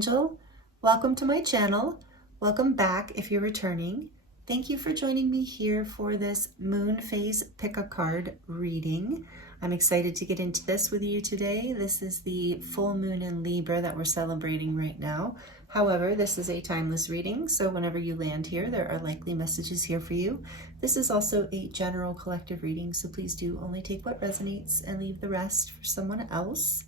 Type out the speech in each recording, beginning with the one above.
Angel. Welcome to my channel. Welcome back if you're returning. Thank you for joining me here for this moon phase pick a card reading. I'm excited to get into this with you today. This is the full moon in Libra that we're celebrating right now. However, this is a timeless reading, so whenever you land here, there are likely messages here for you. This is also a general collective reading, so please do only take what resonates and leave the rest for someone else.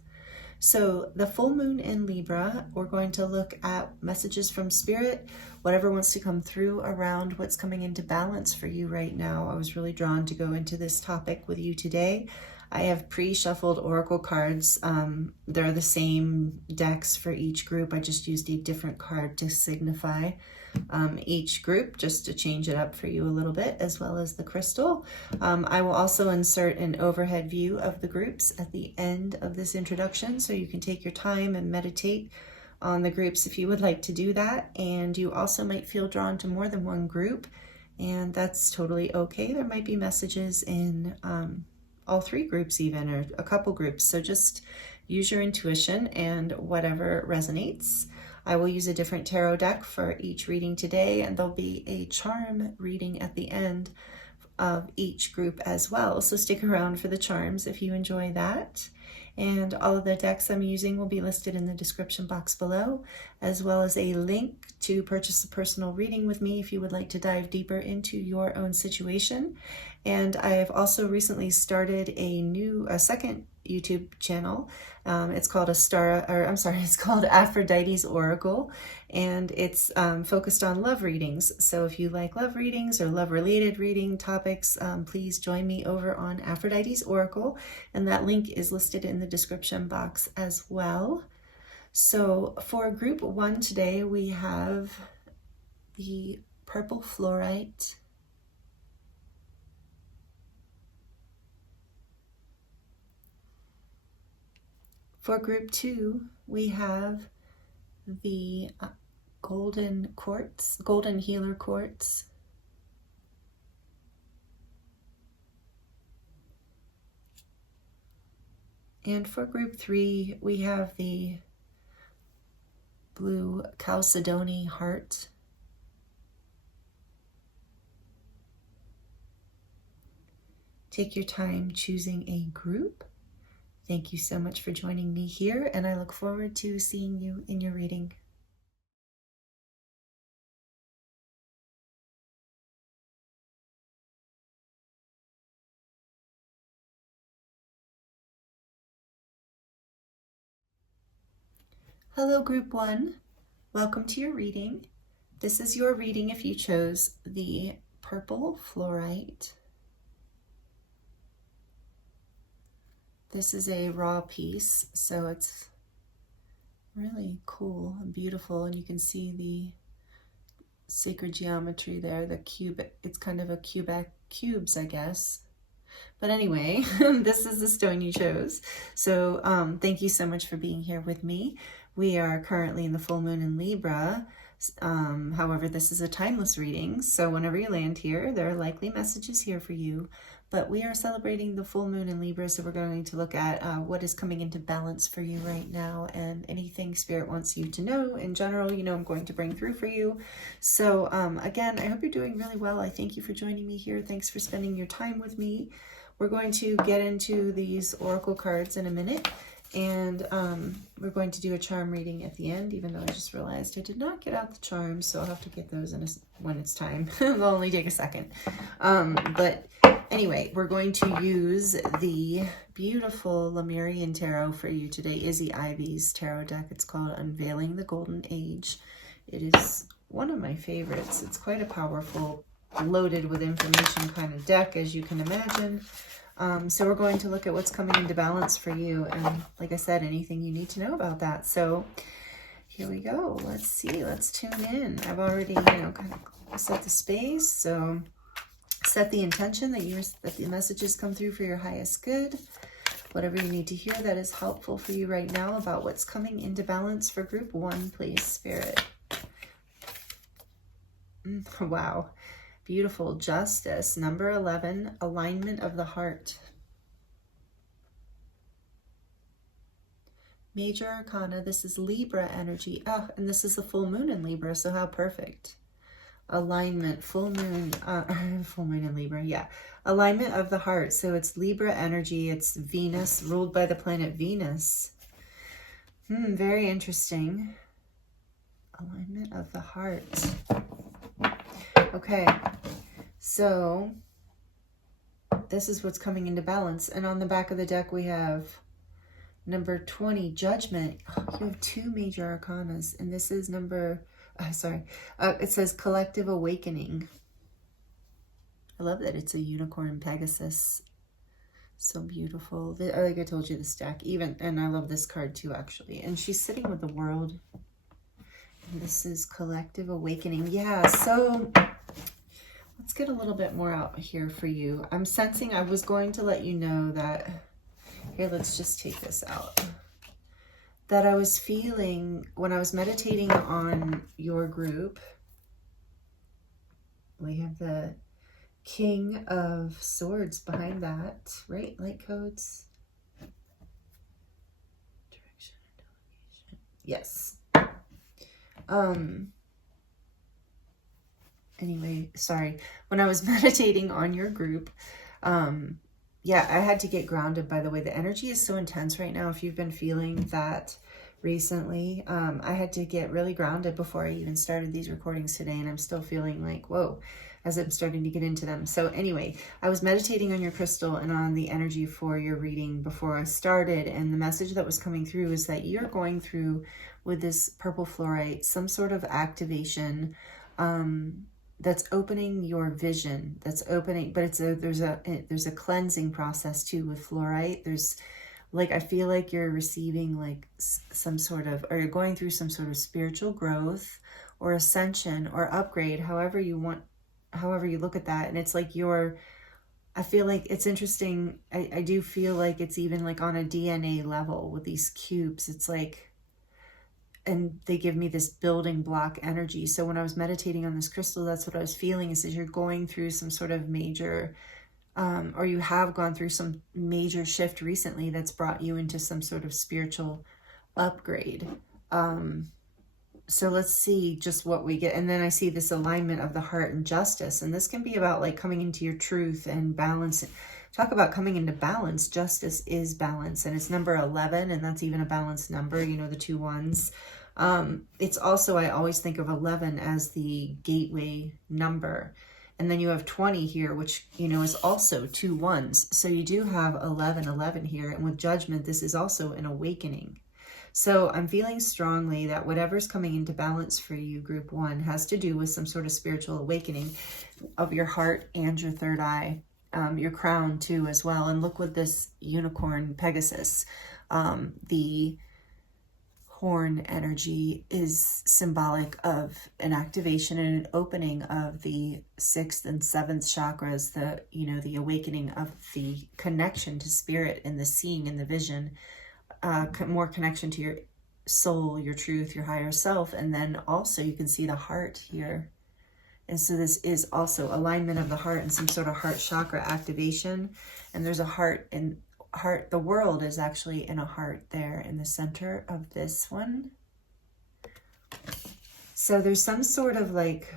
So the full moon in Libra, we're going to look at messages from Spirit, whatever wants to come through around what's coming into balance for you right now. I was really drawn to go into this topic with you today. I have pre-shuffled oracle cards. They're the same decks for each group. I just used a different card to signify each group, just to change it up for you a little bit, as well as the crystal. I will also insert an overhead view of the groups at the end of this introduction, so you can take your time and meditate on the groups if you would like to do that. And you also might feel drawn to more than one group, and that's totally okay. There might be messages in all three groups even, or a couple groups. So just use your intuition and whatever resonates. I will use a different tarot deck for each reading today, and there'll be a charm reading at the end of each group as well. So stick around for the charms if you enjoy that. And all of the decks I'm using will be listed in the description box below, as well as a link to purchase a personal reading with me if you would like to dive deeper into your own situation. And I have also recently started a second YouTube channel. It's called it's called Aphrodite's Oracle, and it's focused on love readings. So if you like love readings or love-related reading topics, please join me over on Aphrodite's Oracle, and that link is listed in the description box as well. So for group one today, we have the purple Flourite, for group two, we have the golden quartz, golden healer quartz. And for group three, we have the blue Chalcedony heart. Take your time choosing a group. Thank you so much for joining me here, and I look forward to seeing you in your reading. Hello, group one. Welcome to your reading. This is your reading if you chose the purple Flourite. This is a raw piece, so it's really cool and beautiful, and you can see the sacred geometry there, the cube. It's kind of a cubes, I guess. But anyway, this is the stone you chose. So thank you so much for being here with me. We are currently in the full moon in Libra. However, this is a timeless reading, so whenever you land here, there are likely messages here for you. But we are celebrating the full moon in Libra, so we're going to look at what is coming into balance for you right now, and anything Spirit wants you to know in general, I'm going to bring through for you. So again, I hope you're doing really well. I thank you for joining me here. Thanks for spending your time with me. We're going to get into these oracle cards in a minute, and we're going to do a charm reading at the end, even though I just realized I did not get out the charms, so I'll have to get those when it's time. It'll only take a second. But anyway, we're going to use the beautiful Lemurian Tarot for you today, Izzy Ivy's tarot deck. It's called Unveiling the Golden Age. It is one of my favorites. It's quite a powerful, loaded with information kind of deck, as you can imagine. So we're going to look at what's coming into balance for you, and like I said, anything you need to know about that. So here we go. Let's see. Let's tune in. I've already, kind of set the space. So set the intention that the messages come through for your highest good. Whatever you need to hear that is helpful for you right now about what's coming into balance for group one, please, Spirit. Wow. Beautiful. Justice. Number 11, alignment of the heart. Major Arcana. This is Libra energy. Oh, and this is the full moon in Libra, so how perfect. Alignment, full moon in Libra, yeah. Alignment of the heart. So it's Libra energy. It's Venus, ruled by the planet Venus. Very interesting. Alignment of the heart. Okay, so this is what's coming into balance. And on the back of the deck, we have number 20, Judgment. Oh, you have 2 major arcanas, and this is number, it says Collective Awakening. I love that it's a unicorn Pegasus. So beautiful. Like I told you, the stack, and I love this card too, actually. And she's sitting with the World. And this is Collective Awakening. Yeah, so let's get a little bit more out here for you. I'm sensing, I was going to let you know that, here, let's just take this out. That I was feeling when I was meditating on your group, we have the King of Swords behind that, right? Light codes. Direction and delegation. Yes. Anyway, sorry. When I was meditating on your group, yeah, I had to get grounded. By the way, the energy is so intense right now. If you've been feeling that recently, I had to get really grounded before I even started these recordings today. And I'm still feeling like, whoa, as I'm starting to get into them. So anyway, I was meditating on your crystal and on the energy for your reading before I started. And the message that was coming through is that you're going through with this purple fluorite, some sort of activation, that's opening your vision, that's opening, but there's a cleansing process too with fluorite. There's like, I feel like you're receiving like some sort of, or you're going through some sort of spiritual growth or ascension or upgrade, however you look at that. And it's like I feel like it's interesting. I do feel like it's even like on a DNA level with these cubes. It's like, and they give me this building block energy. So when I was meditating on this crystal, that's what I was feeling, is that you're going through some sort of major, or you have gone through some major shift recently that's brought you into some sort of spiritual upgrade. So let's see just what we get. And then I see this alignment of the heart and justice. And this can be about like coming into your truth and balance. Talk about coming into balance. Justice is balance. And it's number 11. And that's even a balanced number, you know, the 2 ones. It's also, I always think of 11 as the gateway number. And then you have 20 here, which, you know, is also 2 ones. So you do have 11 here. And with Judgment, this is also an awakening. So I'm feeling strongly that whatever's coming into balance for you, group 1, has to do with some sort of spiritual awakening of your heart and your third eye, your crown too as well. And look with this unicorn Pegasus, the horn energy is symbolic of an activation and an opening of the 6th and 7th chakras, the awakening of the connection to spirit and the seeing and the vision. More connection to your soul, your truth, your higher self. And then also you can see the heart here. And so this is also alignment of the heart and some sort of heart chakra activation. And there's a heart, and the world is actually in a heart there in the center of this one. So there's some sort of like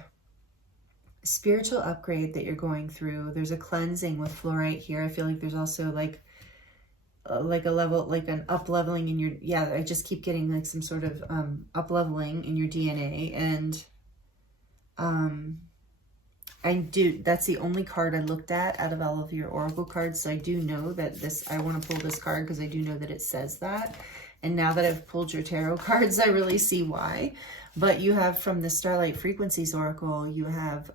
spiritual upgrade that you're going through. There's a cleansing with fluorite here. I feel like there's also like a level, like an up leveling in your, I just keep getting like some sort of up leveling in your DNA. And that's the only card I looked at out of all of your oracle cards. So I do know that I want to pull this card because I do know that it says that. And now that I've pulled your tarot cards, I really see why. But you have, from the Starlight Frequencies Oracle, you have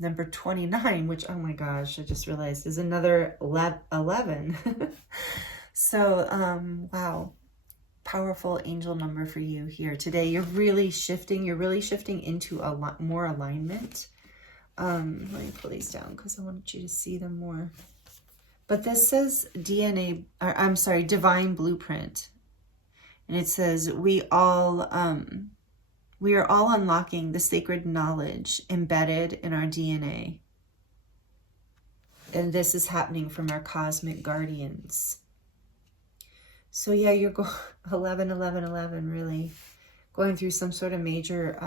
number 29, which, oh my gosh, I just realized is another 11. So, wow, powerful angel number for you here today. You're really shifting into a lot more alignment. Let me pull these down because I wanted you to see them more. But this says divine blueprint. And it says we are all unlocking the sacred knowledge embedded in our DNA. And this is happening from our cosmic guardians. So yeah, you're going 11, 11, 11, really going through some sort of major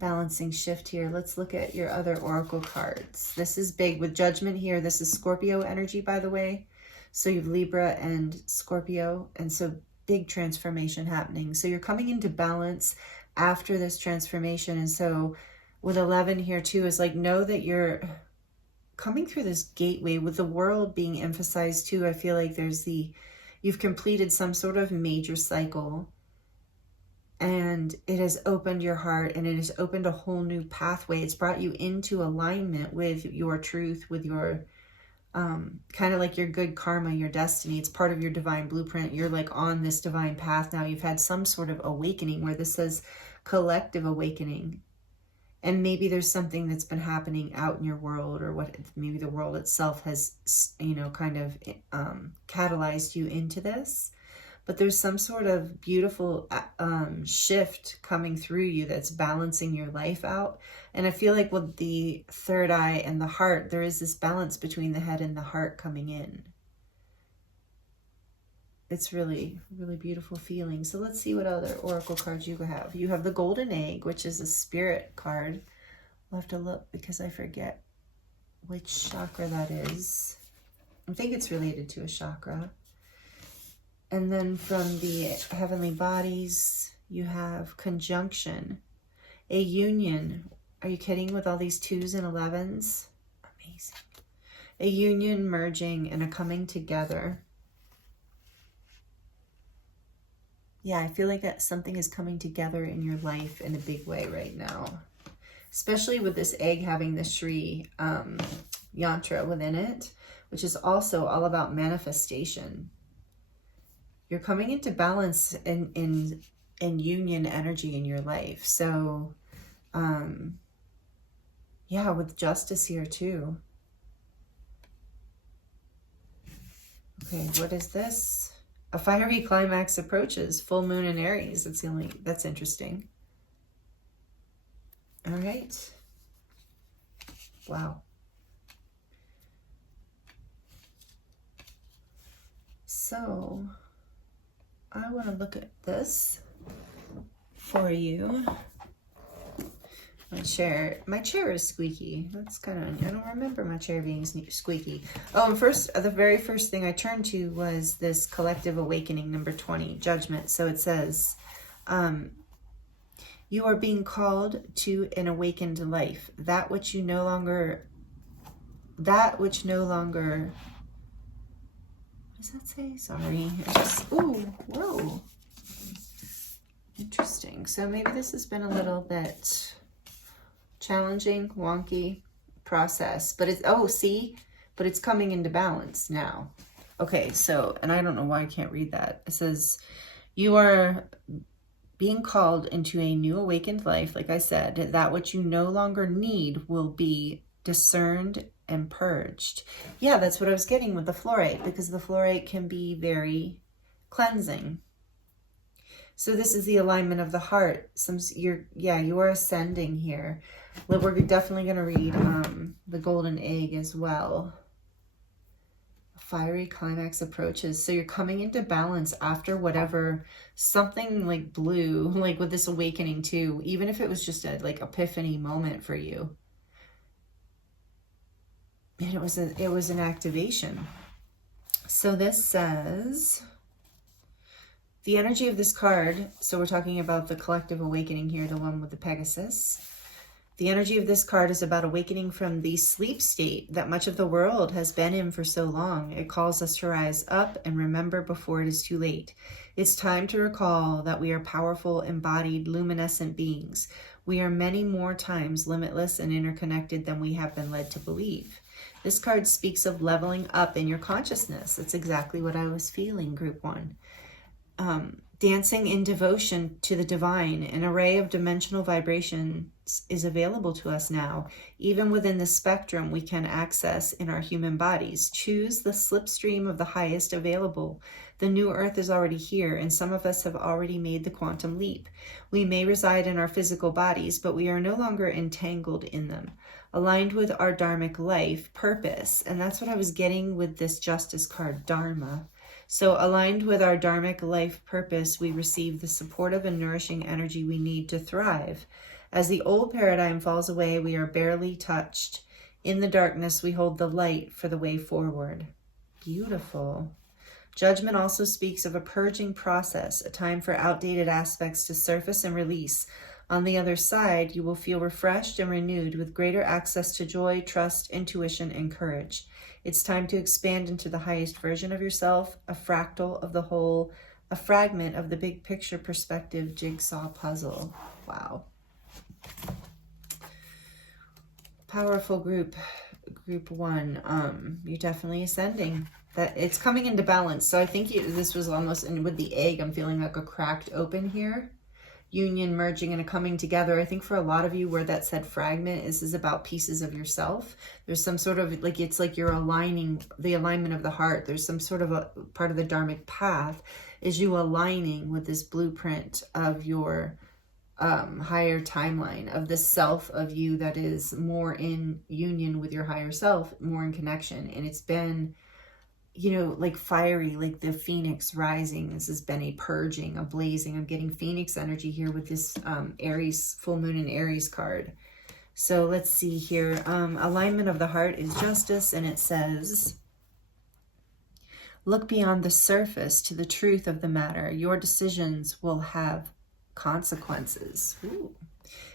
balancing shift here. Let's look at your other oracle cards. This is big with Judgment here. This is Scorpio energy, by the way. So you have Libra and Scorpio, and so big transformation happening. So you're coming into balance after this transformation. And so with 11 here too is like, know that you're coming through this gateway with the world being emphasized too. I feel like there's you've completed some sort of major cycle, and it has opened your heart, and it has opened a whole new pathway. It's brought you into alignment with your truth, with your kind of like your good karma, your destiny. It's part of your divine blueprint. You're like on this divine path now. You've had some sort of awakening, where this says collective awakening. And maybe there's something that's been happening out in your world, or what maybe the world itself has, you know, kind of catalyzed you into this. But there's some sort of beautiful shift coming through you that's balancing your life out. And I feel like with the third eye and the heart, there is this balance between the head and the heart coming in. It's really, really beautiful feeling. So let's see what other oracle cards you have. You have the Golden Egg, which is a spirit card. I'll have to look because I forget which chakra that is. I think it's related to a chakra. And then from the heavenly bodies, you have Conjunction, a union. Are you kidding with all these 2s and 11s? Amazing. A union merging and a coming together. Yeah, I feel like that something is coming together in your life in a big way right now. Especially with this egg having the Shri yantra within it, which is also all about manifestation. You're coming into balance in union energy in your life. So, yeah, with justice here too. Okay, what is this? A fiery climax approaches. Full moon in Aries. That's interesting. All right. Wow. So I want to look at this for you. My chair is squeaky. That's kind of, I don't remember my chair being squeaky. Oh, and the very first thing I turned to was this collective awakening, number 20, Judgment. So it says, you are being called to an awakened life. That which no longer, what does that say? Sorry. Ooh, whoa. Interesting. So maybe this has been a little bit challenging, wonky process, but but it's coming into balance now. Okay, so, and I don't know why I can't read that. It says, you are being called into a new awakened life. Like I said, that which you no longer need will be discerned and purged. Yeah, that's what I was getting with the Flourite, because the Flourite can be very cleansing. So this is the alignment of the heart. You are ascending here. We're definitely going to read the Golden Egg as well. Fiery climax approaches. So you're coming into balance after whatever, something like blue, like with this awakening too, even if it was just a like epiphany moment for you. And it was an activation. So this says, the energy of this card, so we're talking about the collective awakening here, the one with the Pegasus. The energy of this card is about awakening from the sleep state that much of the world has been in for so long. It calls us to rise up and remember before it is too late. It's time to recall that we are powerful, embodied, luminescent beings. We are many more times limitless and interconnected than we have been led to believe. This card speaks of leveling up in your consciousness. That's exactly what I was feeling, Group 1. Dancing in devotion to the divine, an array of dimensional vibrations is available to us now. Even within the spectrum we can access in our human bodies. Choose the slipstream of the highest available. The new earth is already here, and some of us have already made the quantum leap. We may reside in our physical bodies, but we are no longer entangled in them. Aligned with our dharmic life, purpose, and that's what I was getting with this Justice card, Dharma. So aligned with our dharmic life purpose, we receive the supportive and nourishing energy we need to thrive. As the old paradigm falls away, we are barely touched. In the darkness, we hold the light for the way forward. Beautiful. Judgment also speaks of a purging process, a time for outdated aspects to surface and release. On the other side, you will feel refreshed and renewed with greater access to joy, trust, intuition, and courage. It's time to expand into the highest version of yourself, a fractal of the whole, a fragment of the big picture perspective jigsaw puzzle. Wow. Powerful group one. You're definitely ascending. That it's coming into balance. So I think this was almost, and with the egg, I'm feeling like a cracked open here. Union, merging, and a coming together. I think for a lot of you where that said fragment is about pieces of yourself. There's some sort of, like, it's like you're aligning, the alignment of the heart. There's some sort of a part of the dharmic path is you aligning with this blueprint of your higher timeline, of the self of you that is more in union with your higher self, more in connection. And it's been, you know, like fiery, like the phoenix rising. This has been a purging, a blazing. I'm getting phoenix energy here with this Aries, full moon in Aries card. So let's see here. Alignment of the heart is justice, and it says, look beyond the surface to the truth of the matter. Your decisions will have consequences. Ooh.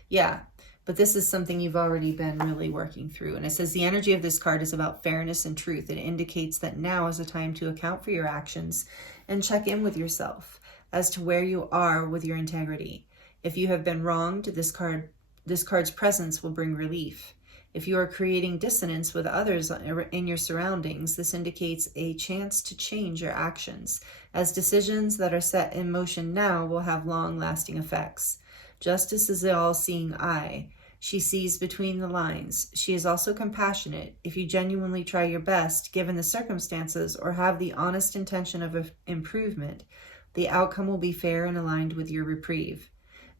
Yeah. But this is something you've already been really working through. And it says the energy of this card is about fairness and truth. It indicates that now is a time to account for your actions and check in with yourself as to where you are with your integrity. If you have been wronged, this card's presence will bring relief. If you are creating dissonance with others in your surroundings, this indicates a chance to change your actions, as decisions that are set in motion now will have long-lasting effects. Justice is the all-seeing eye. She sees between the lines. She is also compassionate. If you genuinely try your best, given the circumstances, or have the honest intention of improvement, the outcome will be fair and aligned with your reprieve.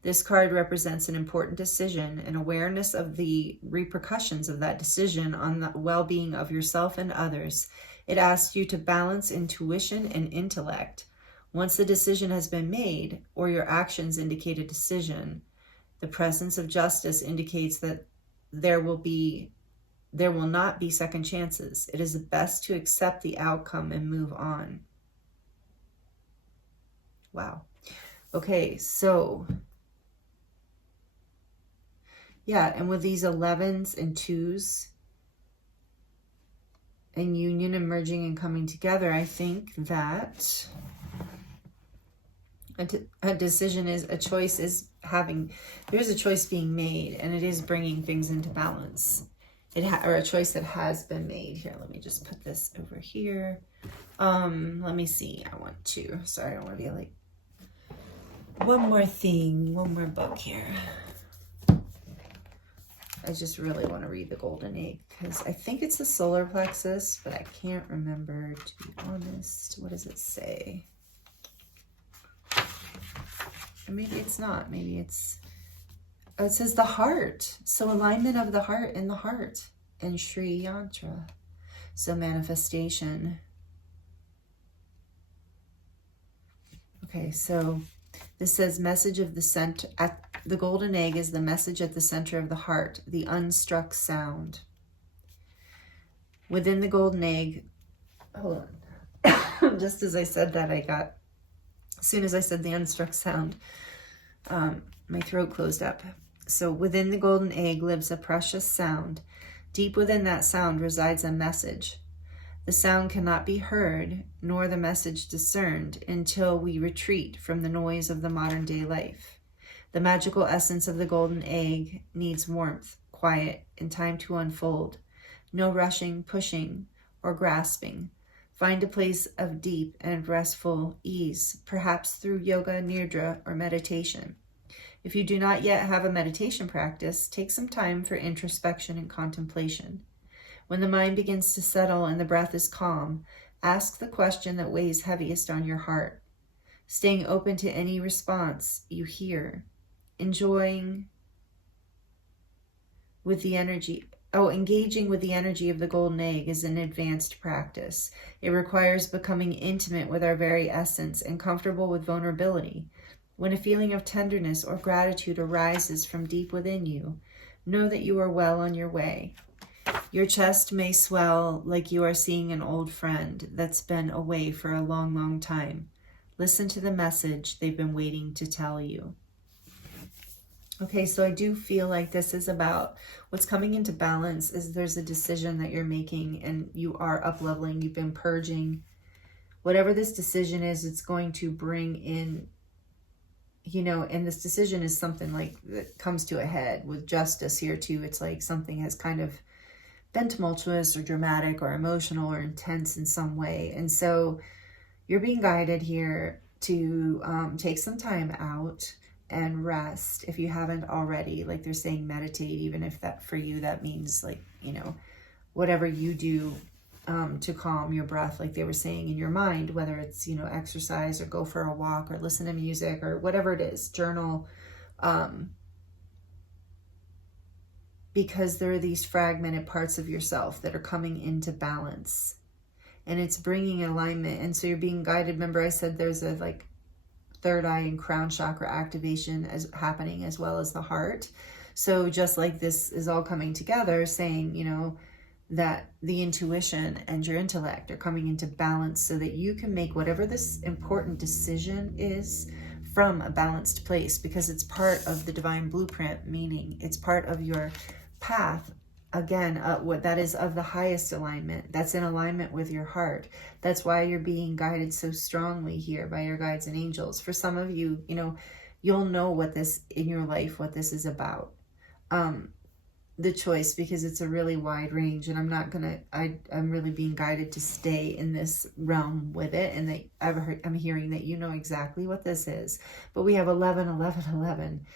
This card represents an important decision and awareness of the repercussions of that decision on the well-being of yourself and others. It asks you to balance intuition and intellect. Once the decision has been made, or your actions indicate a decision, the presence of justice indicates that there will not be second chances. It is best to accept the outcome and move on. Wow. Okay, so yeah, and with these 11s and 2s and union and merging and coming together, I think that a decision is, a choice is there's a choice being made, and it is bringing things into balance. Or a choice that has been made. Here, let me just put this over here. Let me see. I want to be like, one more thing, one more book here. I just really want to read the Golden Egg because I think it's the solar plexus, but I can't remember, to be honest. What does it say? Or maybe it's not. Maybe it's... Oh, it says the heart. So alignment of the heart in the heart. And Sri Yantra. So manifestation. Okay, so this says message of the center. The golden egg is the message at the center of the heart, the unstruck sound. Within the golden egg, hold on. Just as I said that, as soon as I said the unstruck sound, my throat closed up. So within the golden egg lives a precious sound. Deep within that sound resides a message. The sound cannot be heard, nor the message discerned, until we retreat from the noise of the modern day life. The magical essence of the golden egg needs warmth, quiet, and time to unfold. No rushing, pushing, or grasping. Find a place of deep and restful ease, perhaps through yoga, nidra, or meditation. If you do not yet have a meditation practice, take some time for introspection and contemplation. When the mind begins to settle and the breath is calm, ask the question that weighs heaviest on your heart, staying open to any response you hear, enjoying with the energy Oh, engaging with the energy of the golden egg is an advanced practice. It requires becoming intimate with our very essence and comfortable with vulnerability. When a feeling of tenderness or gratitude arises from deep within you, know that you are well on your way. Your chest may swell like you are seeing an old friend that's been away for a long, long time. Listen to the message they've been waiting to tell you. Okay, so I do feel like this is about what's coming into balance is there's a decision that you're making and you are up-leveling, you've been purging. Whatever this decision is, it's going to bring in, and this decision is something like that comes to a head with justice here too. It's like something has kind of been tumultuous or dramatic or emotional or intense in some way. And so you're being guided here to take some time out and rest if you haven't already. Like they're saying meditate, even if that for you that means like, whatever you do to calm your breath, like they were saying in your mind, whether it's, exercise or go for a walk or listen to music or whatever it is, journal, because there are these fragmented parts of yourself that are coming into balance and it's bringing alignment. And so you're being guided. Remember I said there's a like third eye and crown chakra activation as happening as well as the heart. So just like this is all coming together, saying, that the intuition and your intellect are coming into balance so that you can make whatever this important decision is from a balanced place, because it's part of the divine blueprint, meaning it's part of your path. Again, what that is of the highest alignment, that's in alignment with your heart. That's why you're being guided so strongly here by your guides and angels. For some of you, you'll know what this in your life, what this is about. The choice, because it's a really wide range, and I'm really being guided to stay in this realm with it. And I'm hearing that you know exactly what this is. But we have 11, 11, 11.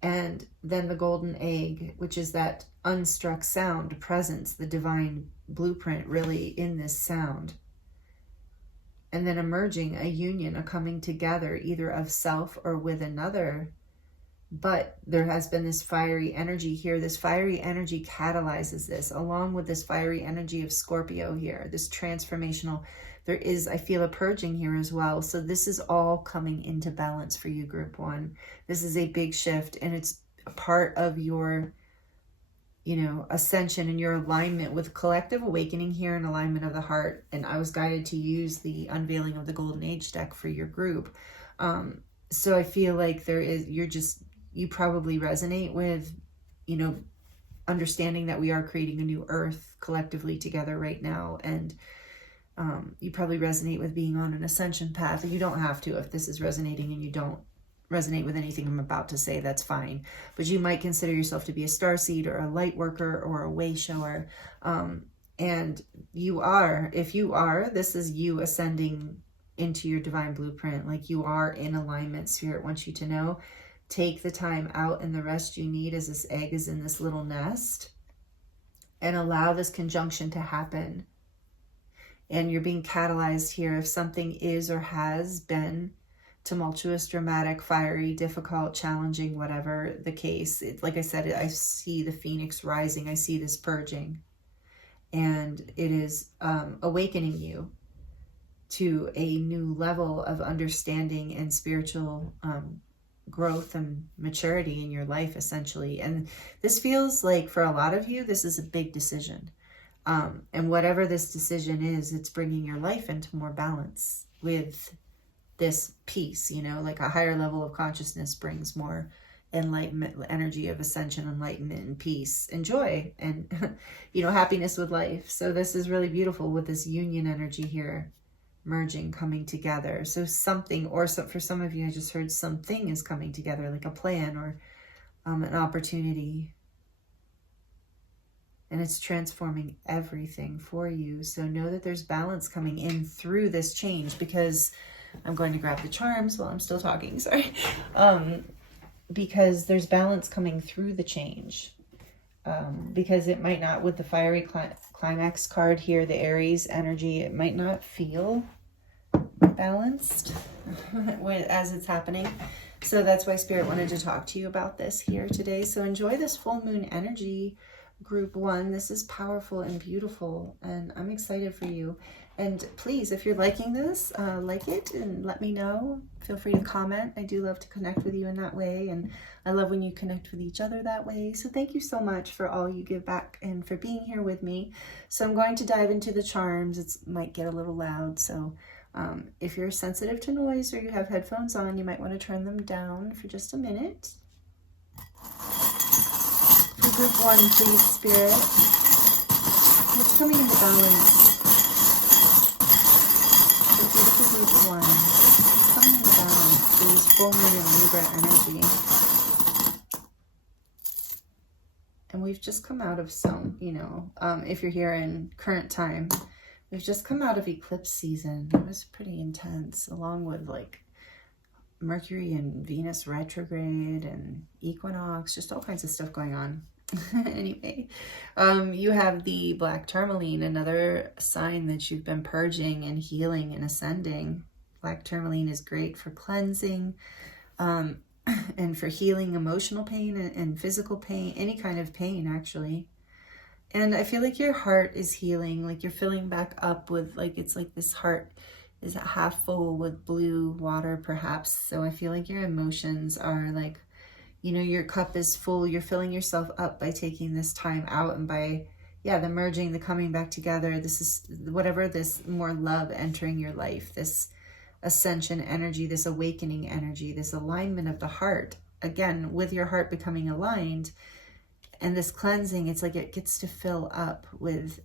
And then the golden egg, which is that unstruck sound presence, the divine blueprint really in this sound. And then emerging a union, a coming together either of self or with another. But there has been this fiery energy here. This fiery energy catalyzes this, along with this fiery energy of Scorpio here, this transformational. There is, I feel, a purging here as well. So this is all coming into balance for you, group one. This is a big shift, and it's a part of your, ascension and your alignment with collective awakening here in alignment of the heart. And I was guided to use the unveiling of the Golden Age deck for your group. So I feel like you probably resonate with, understanding that we are creating a new earth collectively together right now. And you probably resonate with being on an ascension path. And you don't have to. If this is resonating and you don't resonate with anything I'm about to say, that's fine. But you might consider yourself to be a starseed or a light worker or a way shower. And you are, if you are, this is you ascending into your divine blueprint. Like you are in alignment. Spirit wants you to know. Take the time out and the rest you need as this egg is in this little nest, and allow this conjunction to happen. And you're being catalyzed here. If something is or has been tumultuous, dramatic, fiery, difficult, challenging, whatever the case, like I said, I see the phoenix rising. I see this purging, and it is awakening you to a new level of understanding and spiritual growth and maturity in your life, essentially. And this feels like for a lot of you, this is a big decision. And whatever this decision is, it's bringing your life into more balance with this peace, like a higher level of consciousness brings more enlightenment, energy of ascension, enlightenment, and peace and joy and, happiness with life. So this is really beautiful with this union energy here. Merging, coming together. So something, or for some of you, I just heard something is coming together, like a plan or an opportunity. And it's transforming everything for you. So know that there's balance coming in through this change, because I'm going to grab the charms while I'm still talking, sorry. Because there's balance coming through the change. Because it might not, with the fiery climax card here, the Aries energy, it might not feel balanced as it's happening. So that's why Spirit wanted to talk to you about this here today. So enjoy this full moon energy Group 1. This is powerful and beautiful, and I'm excited for you. And please, if you're liking this, like it and let me know. Feel free to comment. I do love to connect with you in that way, and I love when you connect with each other that way. So thank you so much for all you give back and for being here with me. So I'm going to dive into the charms. It might get a little loud, so if you're sensitive to noise or you have headphones on, you might want to turn them down for just a minute. For group 1, please, Spirit. What's coming into balance? This is group 1. What's coming into balance? Please, full Moon in Libra energy. And we've just come out of some, you know, if you're here in current time, we've just come out of eclipse season. It was pretty intense, along with like Mercury and Venus retrograde and equinox, just all kinds of stuff going on. Anyway, you have the black tourmaline, another sign that you've been purging and healing and ascending. Black tourmaline is great for cleansing and for healing emotional pain and physical pain, any kind of pain actually. And I feel like your heart is healing, like you're filling back up with, like, it's like this heart is half full with blue water perhaps. So I feel like your emotions are like, you know, your cup is full. You're filling yourself up by taking this time out and by, yeah, the merging, the coming back together. This is whatever, this more love entering your life, this ascension energy, this awakening energy, this alignment of the heart. Again, with your heart becoming aligned and this cleansing, it's like it gets to fill up with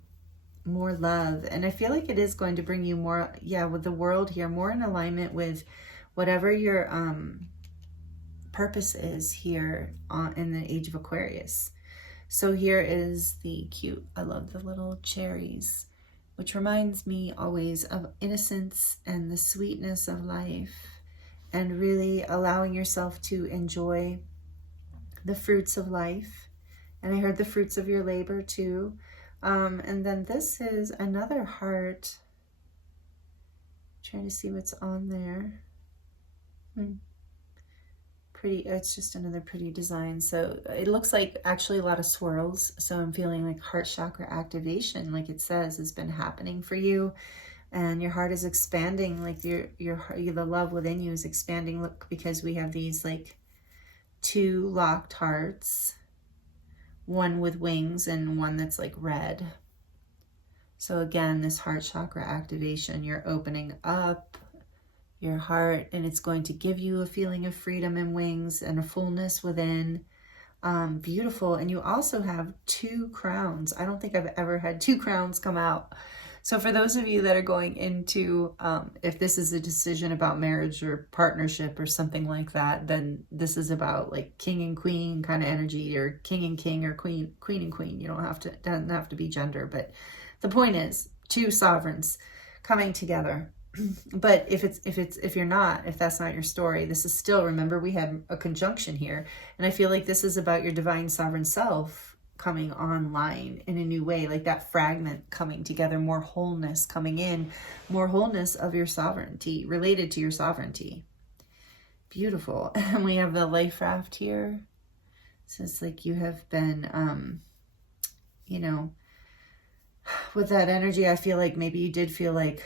more love. And I feel like it is going to bring you more, yeah, with the world here, more in alignment with whatever your purpose is here in the age of Aquarius. So here is the cute, I love the little cherries, which reminds me always of innocence and the sweetness of life, and really allowing yourself to enjoy the fruits of life. And I heard the fruits of your labor too. And then this is another heart. Trying to see what's on there. Pretty, it's just another pretty design. So it looks like actually a lot of swirls. So I'm feeling like heart chakra activation, like it says, has been happening for you. And your heart is expanding, like the love within you is expanding. Look, because we have these like 2 locked hearts, one with wings and one that's like red. So again, this heart chakra activation, you're opening up your heart, and it's going to give you a feeling of freedom and wings and a fullness within. Beautiful. And you also have 2 crowns. I don't think I've ever had 2 crowns come out. So for those of you that are going into, if this is a decision about marriage or partnership or something like that, then this is about like king and queen kind of energy, or king and king, or queen and queen. You don't have to, doesn't have to be gender, but the point is 2 sovereigns coming together. But if you're not, if that's not your story, this is still, remember, we had a conjunction here. And I feel like this is about your divine sovereign self coming online in a new way, like that fragment coming together, more wholeness coming in, more wholeness of your sovereignty, related to your sovereignty. Beautiful. And we have the life raft here. So it's like you have been, you know, with that energy, I feel like maybe you did feel like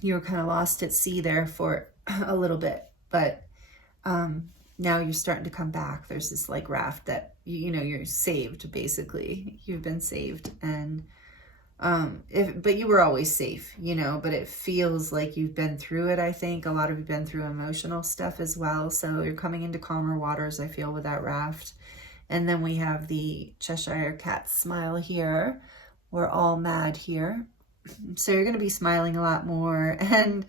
you were kind of lost at sea there for a little bit, but now you're starting to come back. There's this like raft that, you know, you're saved, basically. You've been saved. And but you were always safe, you know, but it feels like you've been through it. I think a lot of you've been through emotional stuff as well. So you're coming into calmer waters, I feel, with that raft. And then we have the Cheshire Cat smile here. We're all mad here. So you're going to be smiling a lot more. And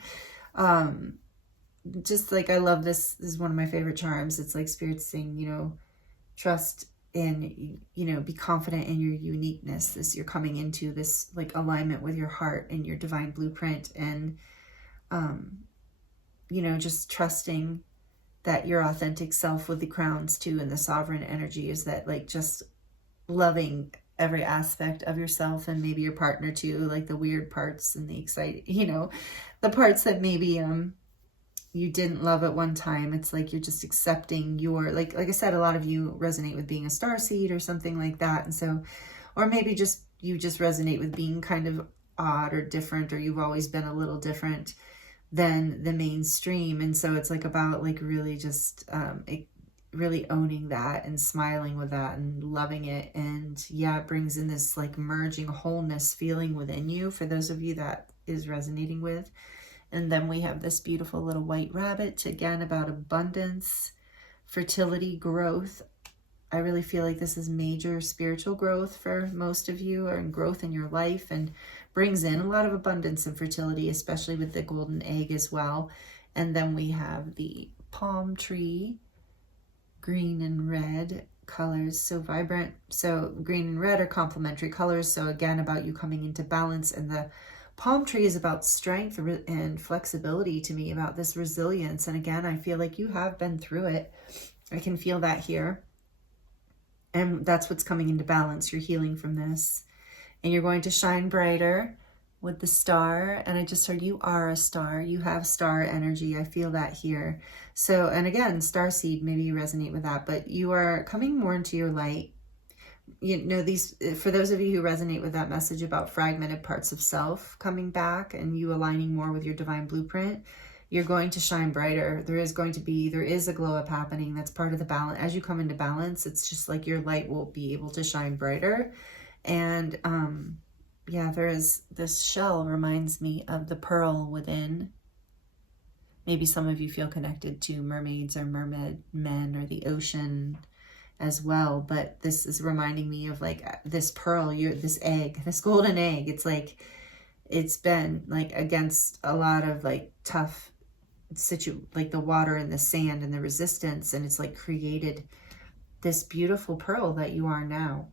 just like, I love this. This is one of my favorite charms. It's like Spirit saying, you know, trust in, you know, be confident in your uniqueness. This, you're coming into this like alignment with your heart and your divine blueprint. And, you know, just trusting that your authentic self with the crowns too, and the sovereign energy is that like just loving every aspect of yourself, and maybe your partner too, like the weird parts and the exciting, you know, the parts that maybe you didn't love at one time. It's like you're just accepting your, like I said, a lot of you resonate with being a starseed or something like that. And so, or maybe just you just resonate with being kind of odd or different, or you've always been a little different than the mainstream. And so it's like about like really just really owning that and smiling with that and loving it. And yeah, it brings in this like merging wholeness feeling within you for those of you that is resonating with. And then we have this beautiful little white rabbit, again, about abundance, fertility, growth. I really feel like this is major spiritual growth for most of you, or growth in your life, and brings in a lot of abundance and fertility, especially with the golden egg as well. And then we have the palm tree, green and red colors, so vibrant. So green and red are complementary colors. So again, about you coming into balance. And the palm tree is about strength and flexibility to me, about this resilience. And again, I feel like you have been through it. I can feel that here. And that's what's coming into balance. You're healing from this. And you're going to shine brighter with the star. And I just heard you are a star. You have star energy. I feel that here. So, and again, starseed, maybe you resonate with that, but you are coming more into your light. You know, these, for those of you who resonate with that message about fragmented parts of self coming back and you aligning more with your divine blueprint, you're going to shine brighter. There is a glow up happening. That's part of the balance. As you come into balance, it's just like your light will be able to shine brighter. And yeah, there is, this shell reminds me of the pearl within. Maybe some of you feel connected to mermaids or mermaid men or the ocean as well, but this is reminding me of like this pearl, this egg, this golden egg. It's like, it's been like against a lot of like tough like the water and the sand and the resistance, and it's like created this beautiful pearl that you are now.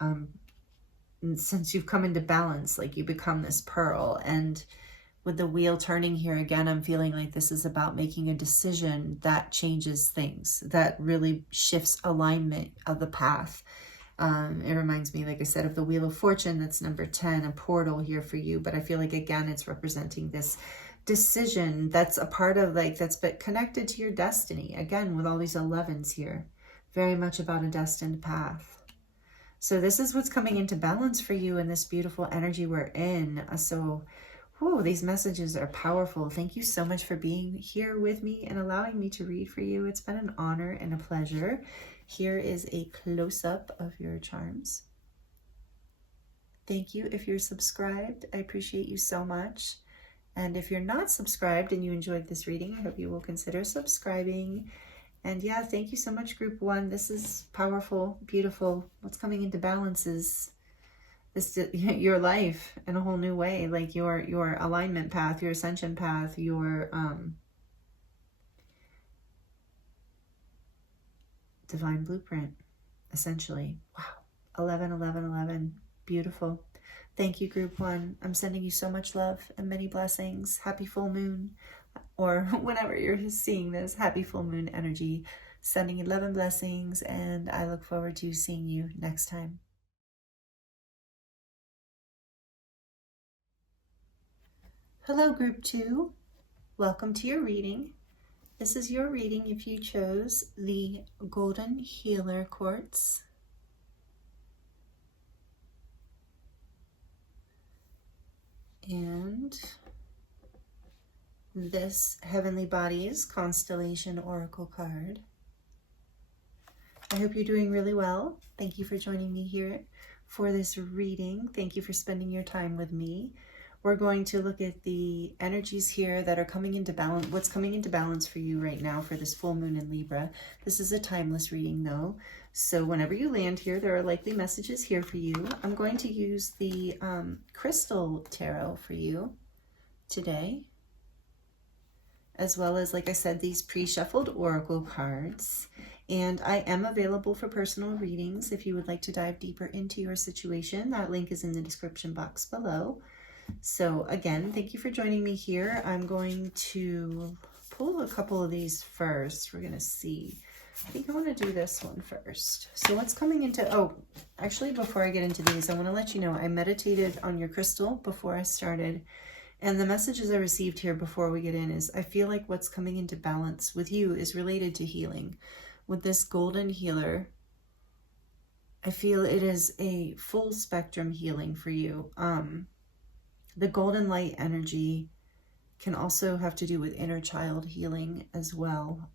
And since you've come into balance, like you become this pearl. And with the wheel turning here again, I'm feeling like this is about making a decision that changes things, that really shifts alignment of the path. It reminds me, like I said, of the Wheel of Fortune. That's number 10, a portal here for you. But I feel like, again, it's representing this decision that's a part of like, that's but connected to your destiny. Again, with all these 11s here, very much about a destined path. So this is what's coming into balance for you in this beautiful energy we're in. So whew, these messages are powerful. Thank you so much for being here with me and allowing me to read for you. It's been an honor and a pleasure. Here is a close-up of your charms. Thank you if you're subscribed. I appreciate you so much. And if you're not subscribed and you enjoyed this reading, I hope you will consider subscribing. And yeah, thank you so much, Group 1. This is powerful, beautiful. What's coming into balance is this, your life in a whole new way, like your alignment path, your ascension path, your divine blueprint, essentially. Wow. 11, 11, 11. Beautiful. Thank you, Group 1. I'm sending you so much love and many blessings. Happy full moon, or whenever you're seeing this, happy full moon energy. Sending 11 blessings, and I look forward to seeing you next time. Hello, Group 2. Welcome to your reading. This is your reading if you chose the Golden Healer Quartz. And this Heavenly Bodies Constellation Oracle card. I hope you're doing really well. Thank you for joining me here for this reading. Thank you for spending your time with me. We're going to look at the energies here that are coming into balance, what's coming into balance for you right now for this full moon in Libra. This is a timeless reading though. So whenever you land here, there are likely messages here for you. I'm going to use the Crystal Tarot for you today, as well as, like I said, these pre-shuffled oracle cards. And I am available for personal readings if you would like to dive deeper into your situation. That link is in the description box below. So again, thank you for joining me here. I'm going to pull a couple of these first. We're going to see. I think I want to do this one first. So what's coming into, oh, actually before I get into these, I want to let you know I meditated on your crystal before I started. And the messages I received here before we get in is, I feel like what's coming into balance with you is related to healing. With this golden healer, I feel it is a full spectrum healing for you. The golden light energy can also have to do with inner child healing as well.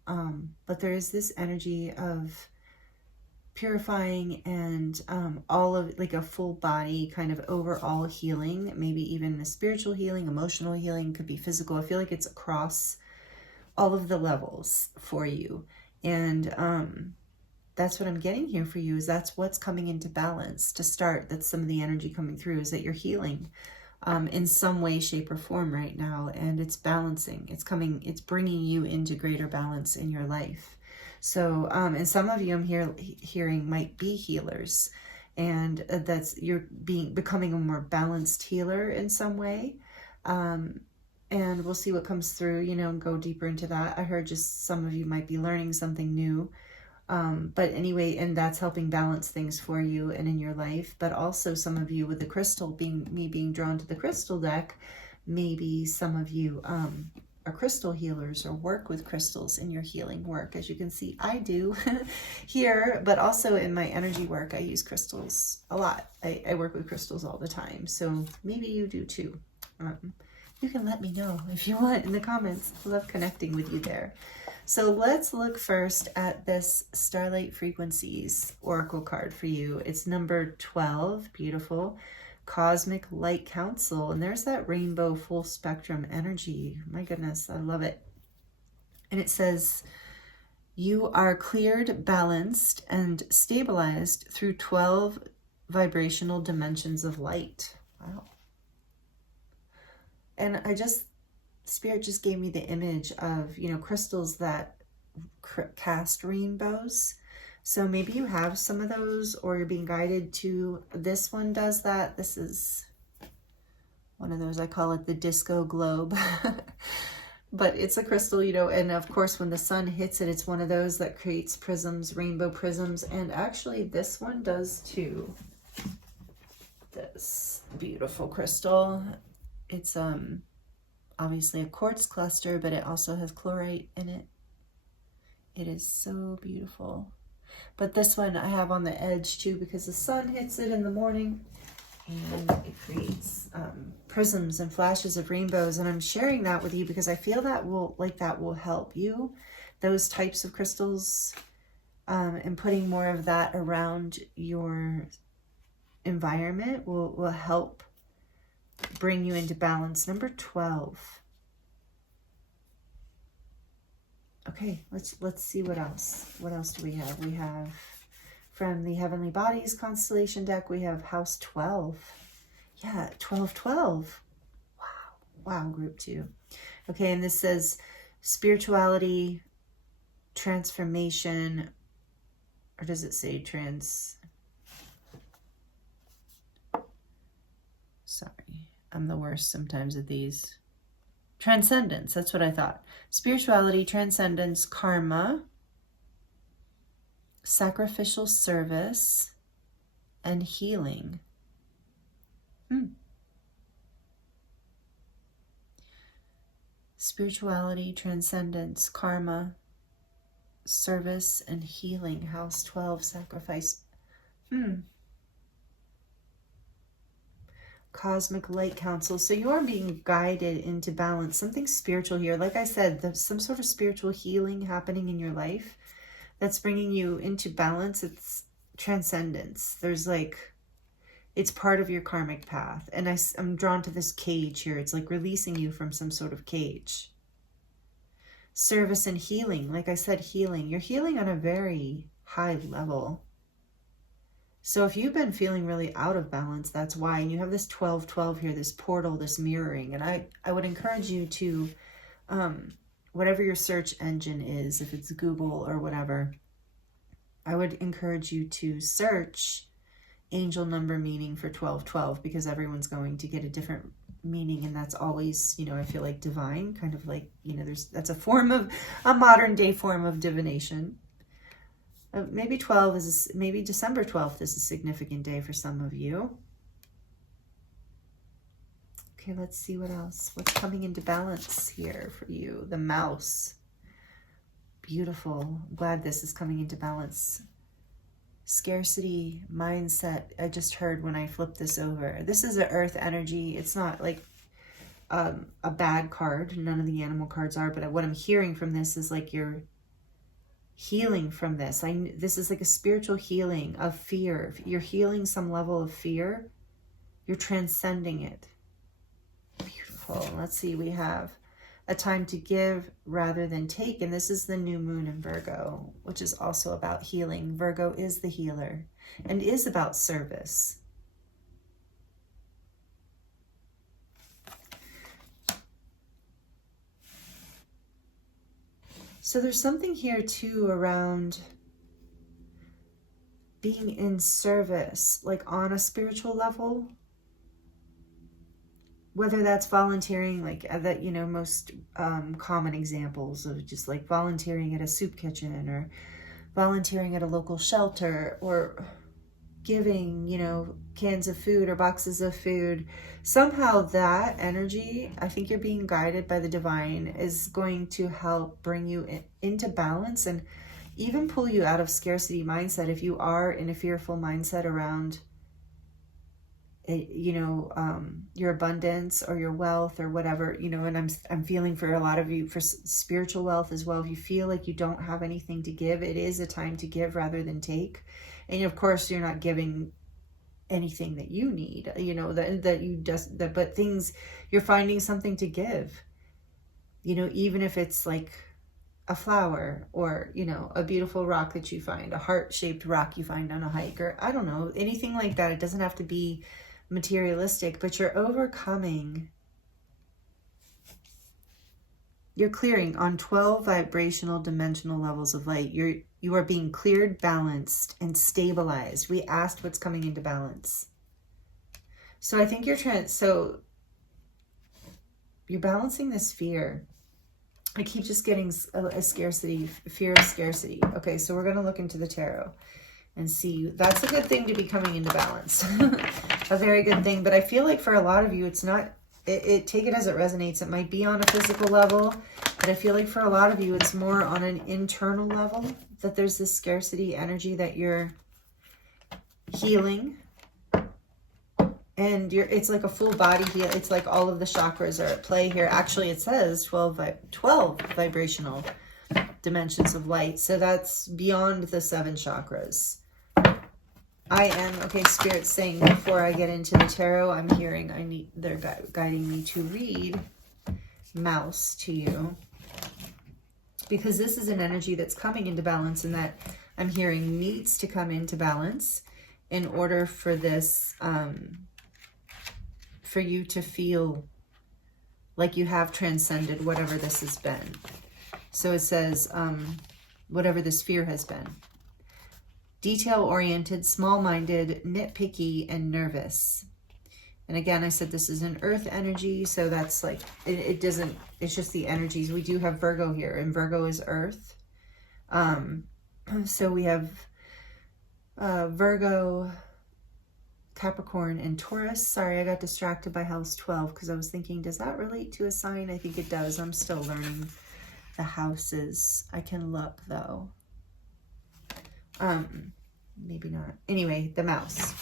But there is this energy of purifying and all of, like, a full body kind of overall healing, maybe even a spiritual healing, emotional healing, could be physical. I feel like it's across all of the levels for you. And that's what I'm getting here for you, is that's what's coming into balance to start. That's some of the energy coming through, is that you're healing in some way, shape, or form right now. And it's balancing. It's bringing you into greater balance in your life. So, and some of you I'm hearing might be healers, and that's, you're becoming a more balanced healer in some way. And we'll see what comes through, you know, and go deeper into that. I heard just some of you might be learning something new. But anyway, and that's helping balance things for you and in your life. But also some of you with the crystal, being drawn to the crystal deck, maybe some of you are crystal healers or work with crystals in your healing work. As you can see, I do here, but also in my energy work, I use crystals a lot. I work with crystals all the time. So maybe you do too. You can let me know if you want in the comments. I love connecting with you there. So let's look first at this Starlight Frequencies Oracle card for you. It's number 12, beautiful. Cosmic Light Council. And there's that rainbow full spectrum energy. My goodness, I love it. And it says, you are cleared, balanced, and stabilized through 12 vibrational dimensions of light. Wow. And Spirit just gave me the image of, you know, crystals that cast rainbows. So maybe you have some of those, or you're being guided to. This one does that. This is one of those, I call it the disco globe. But it's a crystal, you know, and of course when the sun hits it, it's one of those that creates prisms, rainbow prisms. And actually this one does too. This beautiful crystal. It's obviously a quartz cluster, but it also has Flourite in it. It is so beautiful. But this one I have on the edge too, because the sun hits it in the morning and it creates prisms and flashes of rainbows. And I'm sharing that with you because I feel that will help you. Those types of crystals and putting more of that around your environment will help bring you into balance. Number 12. Okay, let's see what else. What else do we have? We have from the Heavenly Bodies constellation deck, we have House 12. Yeah, 1212. Wow, group 2. Okay, and this says spirituality, transformation, or does it say Sorry, I'm the worst sometimes at these. Transcendence, that's what I thought. Spirituality, transcendence, karma, sacrificial service, and healing. Spirituality, transcendence, karma, service, and healing. House 12, sacrifice. Cosmic Light Council. So you're being guided into balance, something spiritual here. Like I said, there's some sort of spiritual healing happening in your life that's bringing you into balance. It's transcendence. There's like, it's part of your karmic path. And I'm drawn to this cage here. It's like releasing you from some sort of cage. Service and healing. Like I said, healing. You're healing on a very high level. So if you've been feeling really out of balance, that's why. And you have this 12-12 here, this portal, this mirroring. And I would encourage you to, whatever your search engine is, if it's Google or whatever, I would encourage you to search angel number meaning for 1212, because everyone's going to get a different meaning. And that's always, you know, I feel like divine, kind of like, you know, that's a form of, a modern day form of divination. Maybe maybe December 12th is a significant day for some of you. Okay, let's see what else. What's coming into balance here for you? The mouse. Beautiful. I'm glad this is coming into balance. Scarcity mindset. I just heard when I flipped this over. This is an earth energy. It's not like a bad card. None of the animal cards are, but what I'm hearing from this is like you're healing from this. This is like a spiritual healing of fear. You're healing some level of fear. You're transcending it. Beautiful. Let's see. We have a time to give rather than take. And this is the new moon in Virgo, which is also about healing. Virgo is the healer and is about service. So there's something here too around being in service, like on a spiritual level. Whether that's volunteering, like that, you know, most common examples of just like volunteering at a soup kitchen or volunteering at a local shelter or giving, you know, cans of food or boxes of food. Somehow that energy, I think you're being guided by the divine, is going to help bring you into balance and even pull you out of scarcity mindset. If you are in a fearful mindset around you know, your abundance or your wealth or whatever, you know, and I'm feeling for a lot of you for spiritual wealth as well. If you feel like you don't have anything to give, it is a time to give rather than take. And of course, you're not giving anything that you need, you know, but things, you're finding something to give, you know, even if it's like a flower or, you know, a beautiful rock that you find, a heart-shaped rock you find on a hike, or I don't know, anything like that. It doesn't have to be materialistic, but you're overcoming, you're clearing on 12 vibrational dimensional levels of light. You are being cleared, balanced, and stabilized. We asked what's coming into balance. So I think you're balancing this fear. I keep just getting a scarcity, fear of scarcity. Okay, so we're going to look into the tarot and see. That's a good thing to be coming into balance. A very good thing. But I feel like for a lot of you, it's not, take it as it resonates. It might be on a physical level, but I feel like for a lot of you, it's more on an internal level, that there's this scarcity energy that you're healing. And it's like a full body heal. It's like all of the chakras are at play here. Actually, it says 12 vibrational dimensions of light. So that's beyond the 7 chakras. Okay, Spirit's saying before I get into the tarot, I'm hearing they're guiding me to read Mouse to you. Because this is an energy that's coming into balance and that I'm hearing needs to come into balance in order for this, for you to feel like you have transcended whatever this has been. So it says, whatever this fear has been. Detail-oriented, small-minded, nitpicky, and nervous. And again, I said this is an earth energy, so that's like, it doesn't, it's just the energies. We do have Virgo here, and Virgo is earth. So we have Virgo, Capricorn, and Taurus. Sorry, I got distracted by house 12 because I was thinking, does that relate to a sign? I think it does. I'm still learning the houses. I can look though. Maybe not. Anyway, the mouse.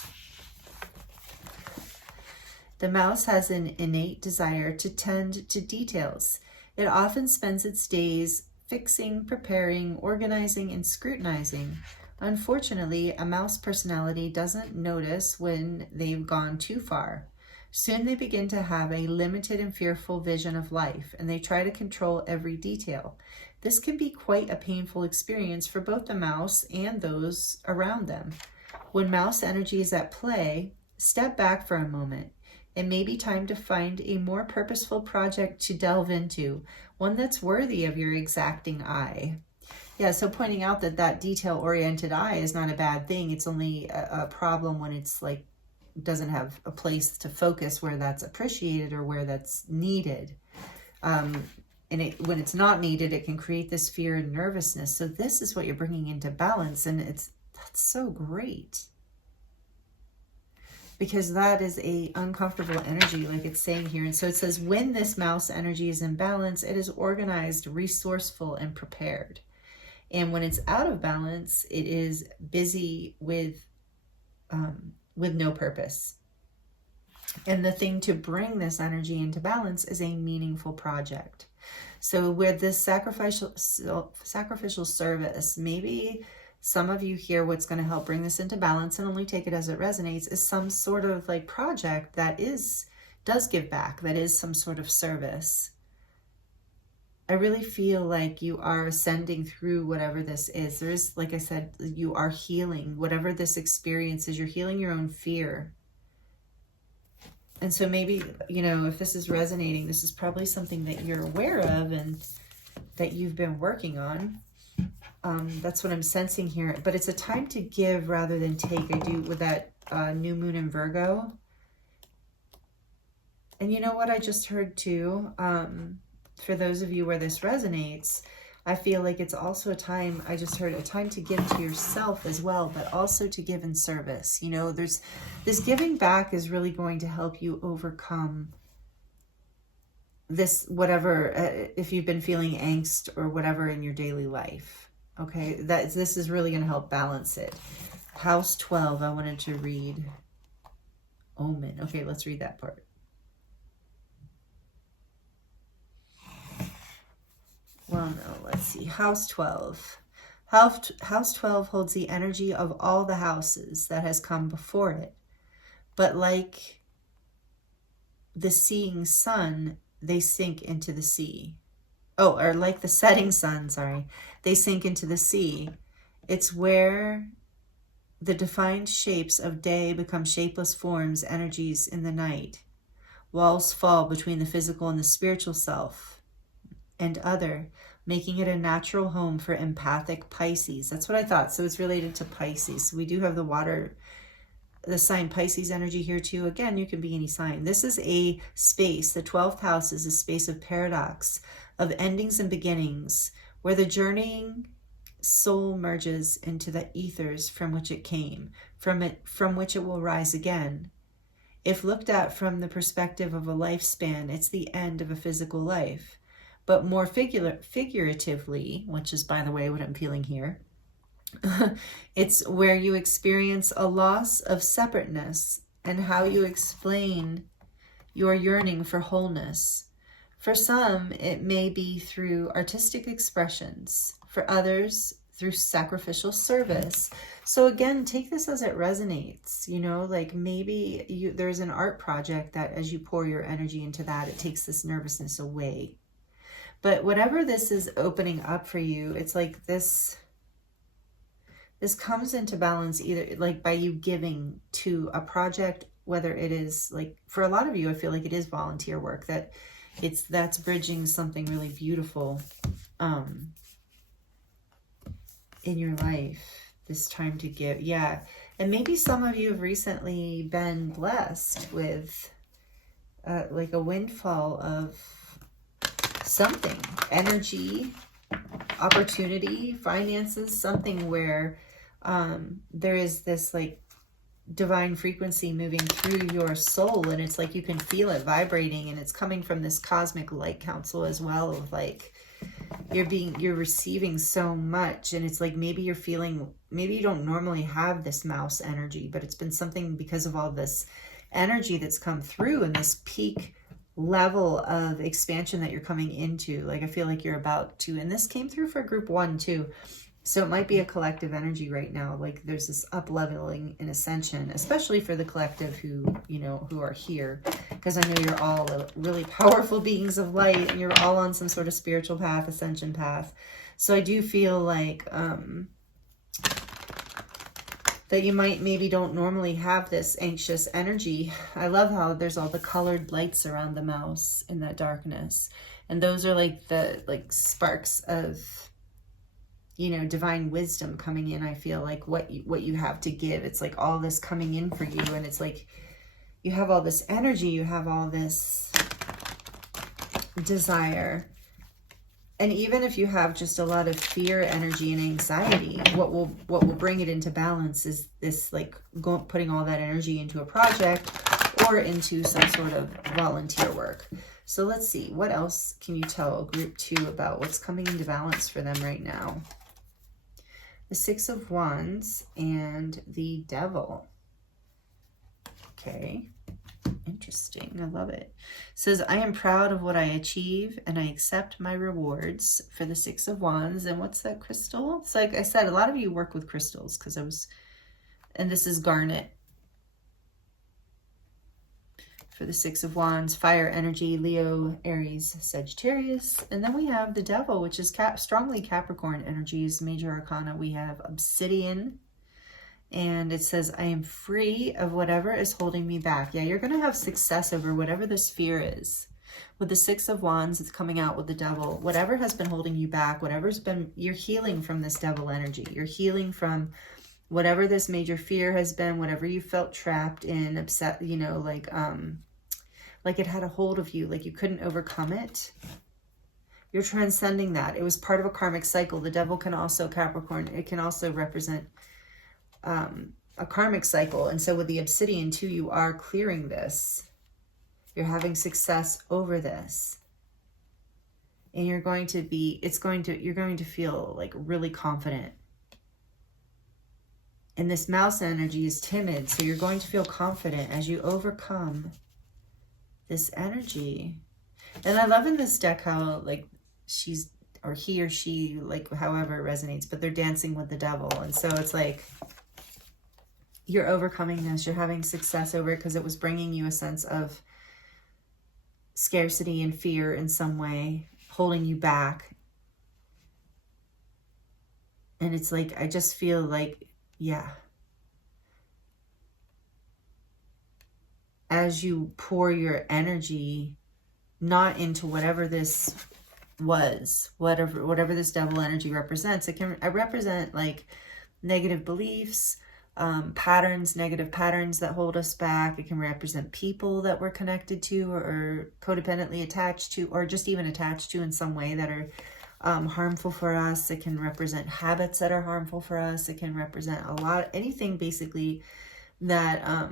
The mouse has an innate desire to tend to details. It often spends its days fixing, preparing, organizing, and scrutinizing. Unfortunately, a mouse personality doesn't notice when they've gone too far. Soon they begin to have a limited and fearful vision of life, and they try to control every detail. This can be quite a painful experience for both the mouse and those around them. When mouse energy is at play, step back for a moment. It may be time to find a more purposeful project to delve into, one that's worthy of your exacting eye. Yeah, so pointing out that detail-oriented eye is not a bad thing. It's only a problem when it's like, doesn't have a place to focus where that's appreciated or where that's needed. When it's not needed, it can create this fear and nervousness. So this is what you're bringing into balance, and that's so great. because that is a uncomfortable energy, like it's saying here. And so it says, when this mouse energy is in balance, it is organized, resourceful, and prepared. And when it's out of balance, it is busy with no purpose. And the thing to bring this energy into balance is a meaningful project. So with this sacrificial service, maybe some of you here, what's going to help bring this into balance, and only take it as it resonates, is some sort of like project that does give back, that is some sort of service. I really feel like you are ascending through whatever this is. There is, like I said, you are healing whatever this experience is. You're healing your own fear. And so maybe, you know, if this is resonating, this is probably something that you're aware of and that you've been working on. That's what I'm sensing here. But it's a time to give rather than take. I do with that new moon in Virgo. And you know what I just heard too? For those of you where this resonates, I feel like it's also a time, I just heard a time to give to yourself as well, but also to give in service. You know, there's this giving back is really going to help you overcome this, whatever, if you've been feeling angst or whatever in your daily life. Okay, this is really going to help balance it. House 12, I wanted to read. Omen. Okay, let's read that part. Well, no, let's see. House 12. House 12 holds the energy of all the houses that has come before it. But like the seeing sun, they sink into the sea. Oh, or like the setting sun, sorry. They sink into the sea. It's where the defined shapes of day become shapeless forms, energies in the night. Walls fall between the physical and the spiritual self and other, making it a natural home for empathic Pisces. That's what I thought. So it's related to Pisces. So we do have the sign Pisces energy here too. Again, you can be any sign. This is a space. The 12th house is a space of paradox, of endings and beginnings, where the journeying soul merges into the ethers from which it came, from which it will rise again. If looked at from the perspective of a lifespan, it's the end of a physical life. But more figuratively, which is, by the way, what I'm feeling here, it's where you experience a loss of separateness and how you explain your yearning for wholeness. For some, it may be through artistic expressions. For others, through sacrificial service. So again, take this as it resonates, you know, like maybe there's an art project that as you pour your energy into that, it takes this nervousness away. But whatever this is opening up for you, it's like this comes into balance either like by you giving to a project, whether it is like, for a lot of you, I feel like it is volunteer work, that's bridging something really beautiful in your life, this time to give. Yeah. And maybe some of you have recently been blessed with like a windfall of something, energy, opportunity, finances, something where there is this like divine frequency moving through your soul, and it's like you can feel it vibrating, and it's coming from this cosmic light council as well, of like you're receiving so much, and it's like maybe you're feeling, maybe you don't normally have this mouse energy, but it's been something because of all this energy that's come through and this peak level of expansion that you're coming into. Like I feel like you're about to, and this came through for group 1 too. So it might be a collective energy right now. Like there's this up leveling and ascension, especially for the collective who are here, because I know you're all really powerful beings of light and you're all on some sort of spiritual path, ascension path. So I do feel like that you maybe don't normally have this anxious energy. I love how there's all the colored lights around the mouse in that darkness. And those are like the sparks of, divine wisdom coming in. I feel like what you have to give. It's like all this coming in for you. And it's like you have all this energy. You have all this desire. And even if you have just a lot of fear, energy, and anxiety, what will bring it into balance is this, like, putting all that energy into a project or into some sort of volunteer work. So let's see, what else can you tell group 2 about what's coming into balance for them right now? The Six of Wands and the Devil. Okay. Interesting. I love it. It says, I am proud of what I achieve and I accept my rewards, for the Six of Wands. And what's that crystal? It's like I said, a lot of you work with crystals because and this is garnet. For the Six of Wands, fire energy, Leo, Aries, Sagittarius. And then we have the Devil, which is strongly Capricorn energies, major arcana. We have obsidian. And it says, I am free of whatever is holding me back. Yeah, you're going to have success over whatever this fear is. With the Six of Wands, it's coming out with the Devil. Whatever has been holding you back, you're healing from this Devil energy. You're healing from whatever this major fear has been, whatever you felt trapped in, upset, you know, like it had a hold of you, like you couldn't overcome it. You're transcending that. It was part of a karmic cycle. The Devil can also, Capricorn, it can also represent a karmic cycle. And so with the obsidian too, you are clearing this. You're having success over this. And you're going to feel like really confident. And this mouse energy is timid. So you're going to feel confident as you overcome this energy. And I love in this deck how, like, he or she, like, however it resonates, but they're dancing with the Devil. And so it's like, you're overcoming this, you're having success over it because it was bringing you a sense of scarcity and fear in some way, holding you back. And it's like, I just feel like, yeah, as you pour your energy, not into whatever this was, whatever this Devil energy represents, it can represent like negative beliefs, patterns, negative patterns that hold us back. It can represent people that we're connected to or codependently attached to, or just even attached to in some way that are harmful for us. It can represent habits that are harmful for us. It can represent anything basically that,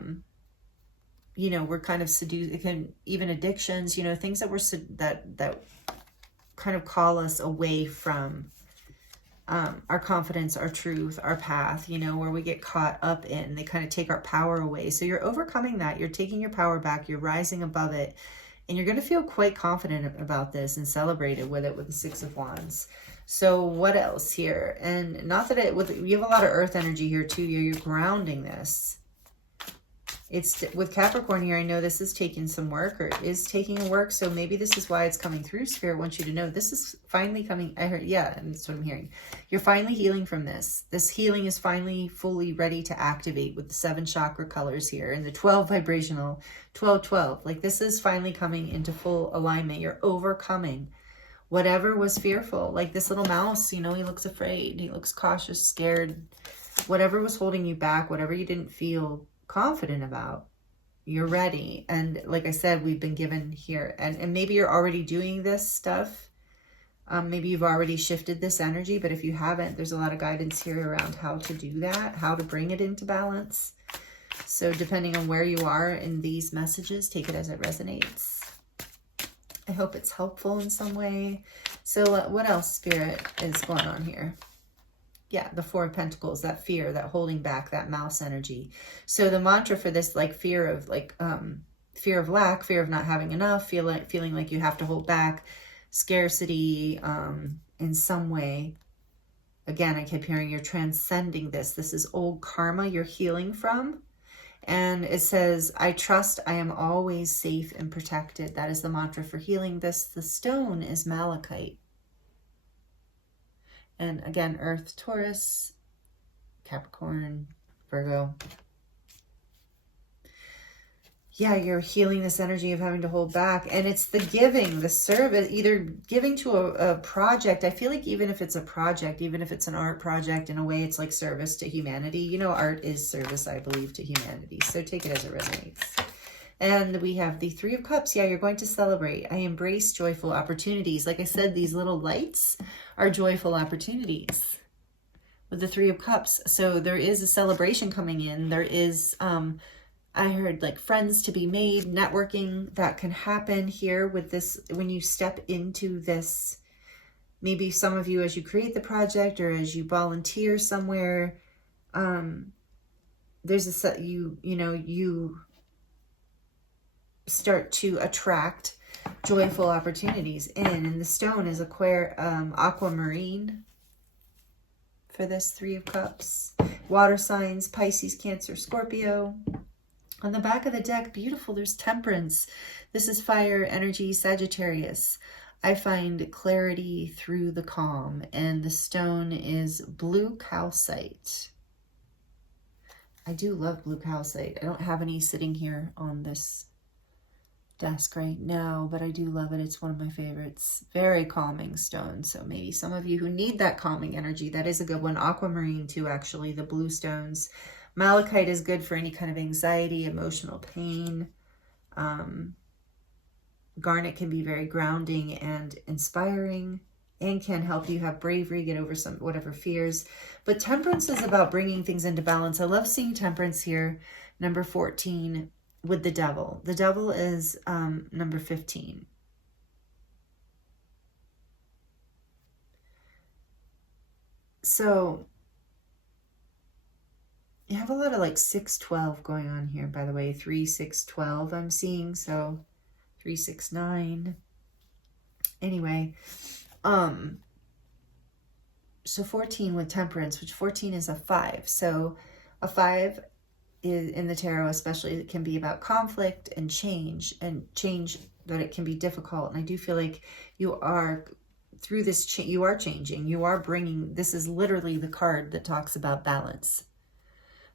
you know, we're kind of seduced. It can even addictions, you know, things that that kind of call us away from our confidence, our truth, our path, you know, where we get caught up in, they kind of take our power away. So you're overcoming that. You're taking your power back. You're rising above it. And you're going to feel quite confident about this and celebrated with it with the Six of Wands. So what else here? And not that you have a lot of earth energy here too. You're grounding this. It's with Capricorn here. I know this is taking some work, or is taking work. So maybe this is why it's coming through. Spirit wants you to know this is finally coming. I heard, yeah, and that's what I'm hearing. You're finally healing from this. This healing is finally fully ready to activate with the 7 chakra colors here and the 12 vibrational 12. Like this is finally coming into full alignment. You're overcoming whatever was fearful. Like this little mouse, you know, he looks afraid. He looks cautious, scared. Whatever was holding you back, whatever you didn't feel confident about, you're ready. And like I said, we've been given here, and maybe you're already doing this stuff. Maybe you've already shifted this energy, but if you haven't, there's a lot of guidance here around how to do that, how to bring it into balance. So depending on where you are in these messages, take it as it resonates. I hope it's helpful in some way. So what else, Spirit, is going on here? Yeah, the 4 of Pentacles, that fear, that holding back, that mouse energy. So the mantra for this, like fear of lack, fear of not having enough, feeling like you have to hold back, scarcity in some way. Again, I kept hearing you're transcending this. This is old karma you're healing from. And it says, I trust I am always safe and protected. That is the mantra for healing this. The stone is malachite. And again, Earth, Taurus, Capricorn, Virgo. Yeah, you're healing this energy of having to hold back. And it's the giving, the service, either giving to a project. I feel like even if it's a project, even if it's an art project, in a way it's like service to humanity. You know, art is service, I believe, to humanity. So take it as it resonates. And we have the Three of Cups. Yeah, you're going to celebrate. I embrace joyful opportunities. Like I said, these little lights are joyful opportunities with the Three of Cups. So there is a celebration coming in. There is, I heard like friends to be made, networking that can happen here with this, when you step into this. Maybe some of you, as you create the project or as you volunteer somewhere, there's a, you start to attract joyful opportunities in. And the stone is aquamarine for this Three of Cups. Water signs, Pisces, Cancer, Scorpio. On the back of the deck, beautiful, there's Temperance. This is fire energy, Sagittarius. I find clarity through the calm, and the stone is blue calcite. I do love blue calcite. I don't have any sitting here on this desk right now, but I do love it. It's one of my favorites. Very calming stone. So maybe some of you who need that calming energy, that is a good one. Aquamarine too, actually, the blue stones. Malachite is good for any kind of anxiety, emotional pain. Garnet can be very grounding and inspiring and can help you have bravery, get over some whatever fears. But Temperance is about bringing things into balance. I love seeing Temperance here, number 14, with the Devil. The Devil is number 15. So you have a lot of like 6-12 going on here, by the way. 3-6-12 I'm seeing. So 3-6-9. Anyway, so 14 with Temperance, which 14 is a 5. So a 5 is in the tarot, especially, it can be about conflict and change that it can be difficult. And I do feel like you are through this, you are changing, you are bringing, this is literally the card that talks about balance.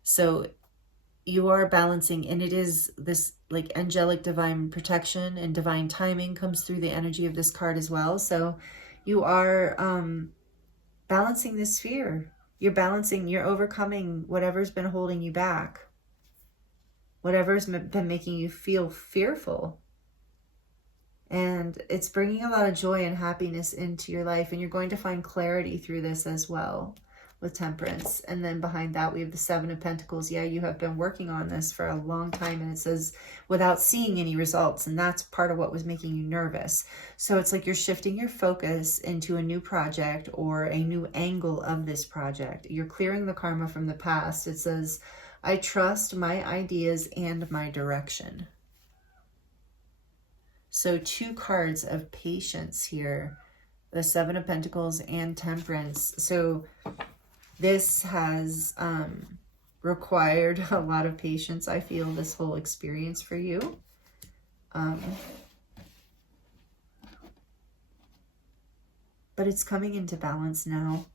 So you are balancing, and it is this like angelic divine protection and divine timing comes through the energy of this card as well. So you are balancing this fear. You're balancing, you're overcoming whatever's been holding you back, whatever's been making you feel fearful. And it's bringing a lot of joy and happiness into your life, and you're going to find clarity through this as well with Temperance. And then behind that we have the Seven of Pentacles. Yeah, you have been working on this for a long time, and it says without seeing any results, and that's part of what was making you nervous. So it's like you're shifting your focus into a new project or a new angle of this project. You're clearing the karma from the past. It says, I trust my ideas and my direction. So 2 cards of patience here, the Seven of Pentacles and Temperance. So this has required a lot of patience, I feel, this whole experience for you. But it's coming into balance now.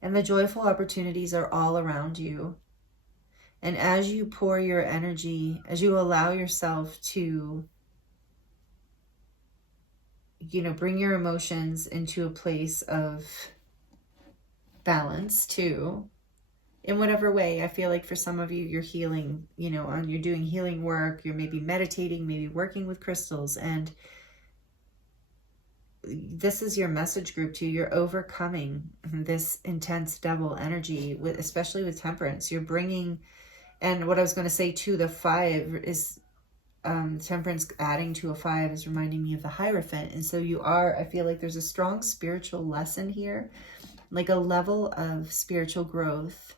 And the joyful opportunities are all around you. And as you pour your energy, as you allow yourself to, bring your emotions into a place of balance too, in whatever way. I feel like for some of you, you're healing, you're doing healing work, you're maybe meditating, maybe working with crystals, and this is your message group too. You're overcoming this intense devil energy, especially with Temperance. You're bringing, and what I was going to say too, the 5 is Temperance adding to a 5 is reminding me of the Hierophant. And so I feel like there's a strong spiritual lesson here, like a level of spiritual growth.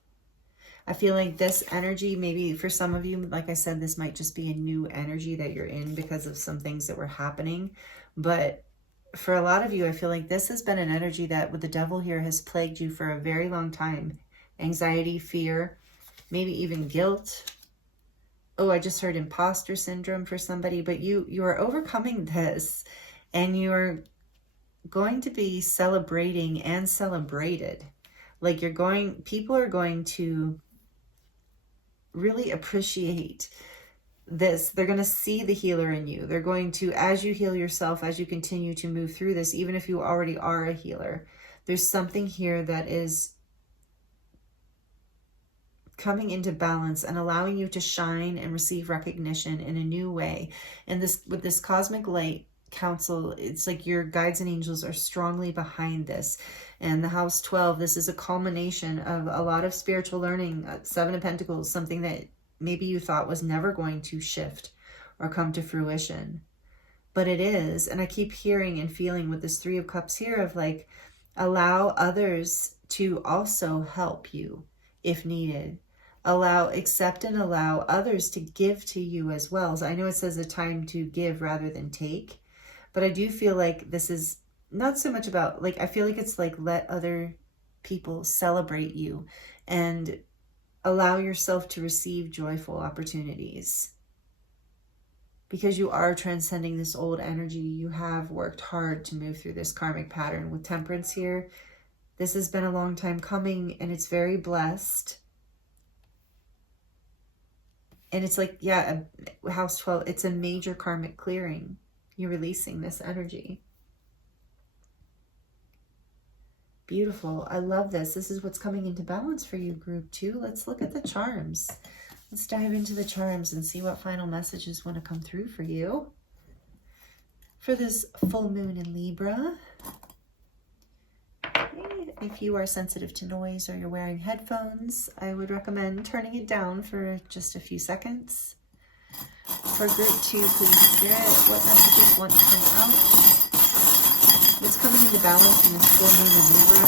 I feel like this energy, maybe for some of you, like I said, this might just be a new energy that you're in because of some things that were happening. But for a lot of you, I feel like this has been an energy that with the Devil here has plagued you for a very long time. Anxiety, fear, maybe even guilt. Oh, I just heard imposter syndrome for somebody, but you are overcoming this, and you're going to be celebrating and celebrated. Like people are going to really appreciate this. They're going to see the healer in you. They're going to, as you heal yourself, as you continue to move through this, even if you already are a healer, there's something here that is coming into balance and allowing you to shine and receive recognition in a new way. And this, with this cosmic light council, it's like your guides and angels are strongly behind this. And the house 12, this is a culmination of a lot of spiritual learning. Seven of Pentacles, something that maybe you thought was never going to shift or come to fruition, but it is. And I keep hearing and feeling with this Three of Cups here of like, allow others to also help you if needed. Accept and allow others to give to you as well. So I know it says a time to give rather than take, but I do feel like this is not so much about, like, I feel like it's like, let other people celebrate you and allow yourself to receive joyful opportunities, because you are transcending this old energy. You have worked hard to move through this karmic pattern. With Temperance here, this has been a long time coming, and it's very blessed. And it's like, yeah, house 12, it's a major karmic clearing. You're releasing this energy. Beautiful. I love this. This is what's coming into balance for you, group 2. Let's look at the charms. Let's dive into the charms and see what final messages want to come through for you for this full moon in Libra. If you are sensitive to noise or you're wearing headphones, I would recommend turning it down for just a few seconds. For group 2, please, Spirit, what messages want to come out? What's coming into balance in this full moon in Libra?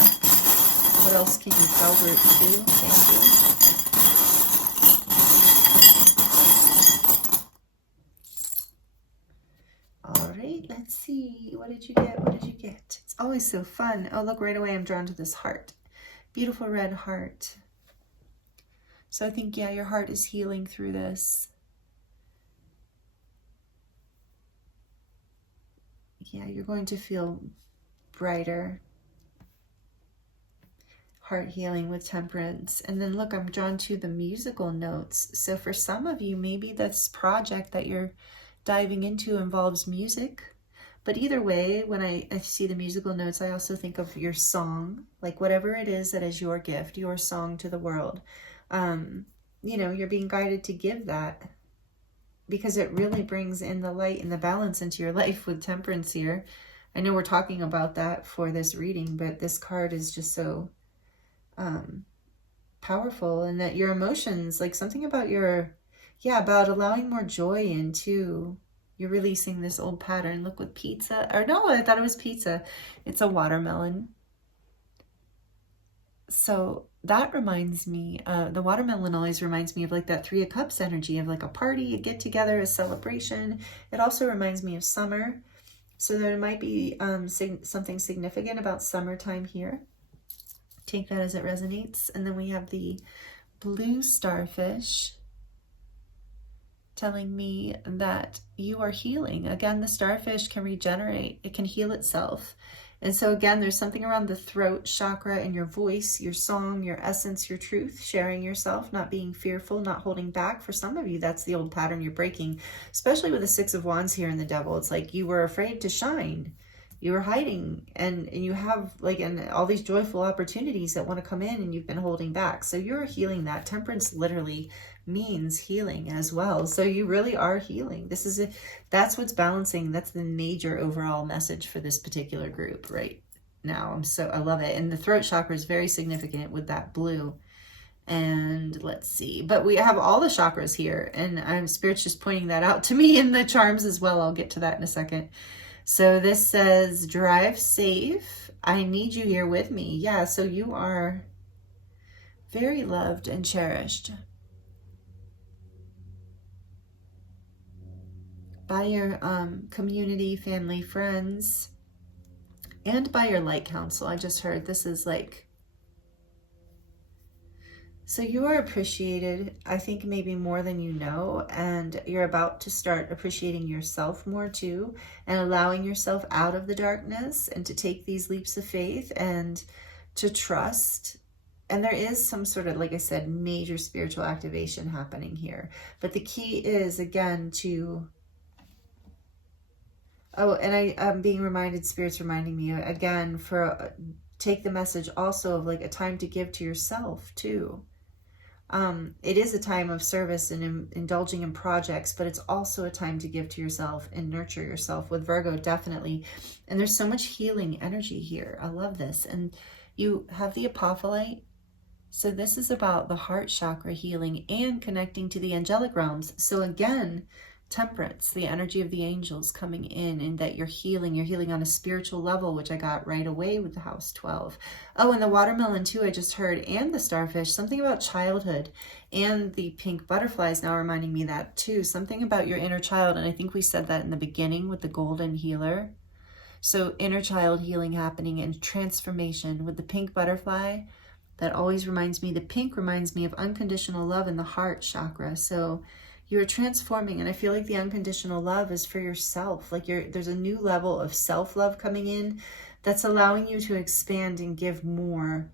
What else can you tell group 2? Thank you. Let's see, what did you get? What did you get? It's always so fun. Oh, look, right away I'm drawn to this heart. Beautiful red heart. So I think, yeah, your heart is healing through this. Yeah, you're going to feel brighter. Heart healing with Temperance. And then look, I'm drawn to the musical notes. So for some of you, maybe this project that you're diving into involves music. But either way, when I see the musical notes, I also think of your song, like whatever it is that is your gift, your song to the world. You know, you're being guided to give that, because it really brings in the light and the balance into your life with Temperance here. I know we're talking about that for this reading, but this card is just so powerful, and that your emotions, like something about your, yeah, about allowing more joy into. You're releasing this old pattern. Look, with pizza, or no, I thought it was pizza. It's a watermelon. So that reminds me, the watermelon always reminds me of like that Three of Cups energy of like a party, a get together, a celebration. It also reminds me of summer. So there might be something significant about summertime here. Take that as it resonates. And then we have the blue starfish telling me that you are healing. Again, the starfish can regenerate. It can heal itself. And so again, there's something around the throat chakra and your voice, your song, your essence, your truth, sharing yourself, not being fearful, not holding back. For some of you, that's the old pattern you're breaking, especially with the Six of Wands here in the Devil. It's like you were afraid to shine. You were hiding, and you have like all these joyful opportunities that want to come in, and you've been holding back. So you're healing that. Temperance literally means healing as well. So you really are healing. This is that's what's balancing. That's the major overall message for this particular group right now. I love it. And the throat chakra is very significant with that blue. And let's see, but we have all the chakras here, and Spirit's just pointing that out to me in the charms as well. I'll get to that in a second. So this says, drive safe. I need you here with me. Yeah, so you are very loved and cherished by your community, family, friends, and by your light council. I just heard this is like, so you are appreciated, I think maybe more than you know, and you're about to start appreciating yourself more too, and allowing yourself out of the darkness, and to take these leaps of faith and to trust. And there is some sort of, like I said, major spiritual activation happening here. But the key is, again, to, oh, and I'm being reminded, Spirit's reminding me again, for take the message also of like a time to give to yourself too. It is a time of service and indulging in projects, but it's also a time to give to yourself and nurture yourself with Virgo, definitely. And there's so much healing energy here. I love this. And you have the Aphrodite. So this is about the heart chakra healing and connecting to the angelic realms. So again, Temperance, the energy of the angels coming in, and that you're healing on a spiritual level, which I got right away with the house 12. Oh, and the watermelon too, I just heard, and the starfish, something about childhood, and the pink butterflies now reminding me that too, something about your inner child. And I think we said that in the beginning with the golden healer. So inner child healing happening and transformation with the pink butterfly. That always reminds me, the pink reminds me of unconditional love in the heart chakra. So you're transforming, and I feel like the unconditional love is for yourself. Like there's a new level of self-love coming in that's allowing you to expand and give more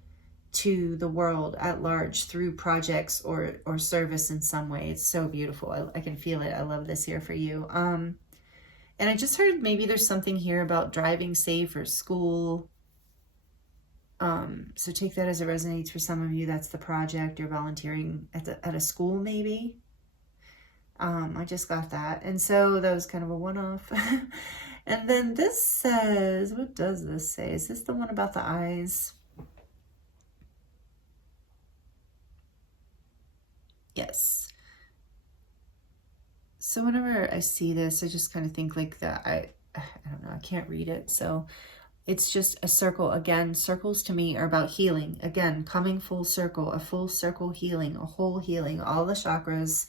to the world at large through projects or service in some way. It's so beautiful. I can feel it. I love this here for you. And I just heard maybe there's something here about driving safe or school. So take that as it resonates for some of you. That's the project. You're volunteering at a school maybe. I just got that. And so that was kind of a one-off. And then this says, what does this say? Is this the one about the eyes? Yes. So whenever I see this, I just kind of think like that. I don't know, I can't read it. So it's just a circle. Again, circles to me are about healing. Again, coming full circle, a full circle healing, a whole healing, all the chakras.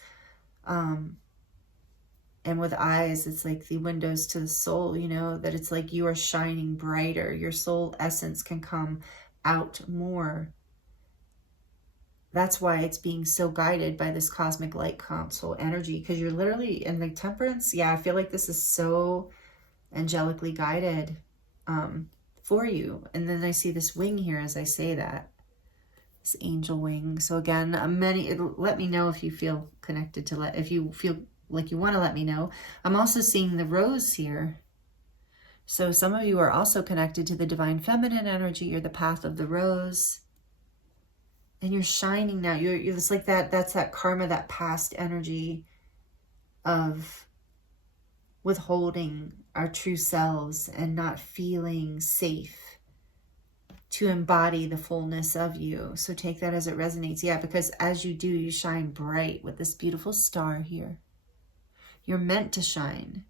And with eyes, it's like the windows to the soul, you know, that it's like you are shining brighter. Your soul essence can come out more. That's why it's being so guided by this cosmic light console energy, because you're literally in the Temperance. Yeah, I feel like this is so angelically guided for you. And then I see this wing here as I say that. This angel wing. So again, let me know if you feel connected to if you feel like you want to let me know. I'm also seeing the rose here. So some of you are also connected to the divine feminine energy. You're the path of the rose. And you're shining now. You're it's like that's that karma, that past energy of withholding our true selves and not feeling safe to embody the fullness of you. So take that as it resonates. Yeah, because as you do, you shine bright with this beautiful star here. You're meant to shine.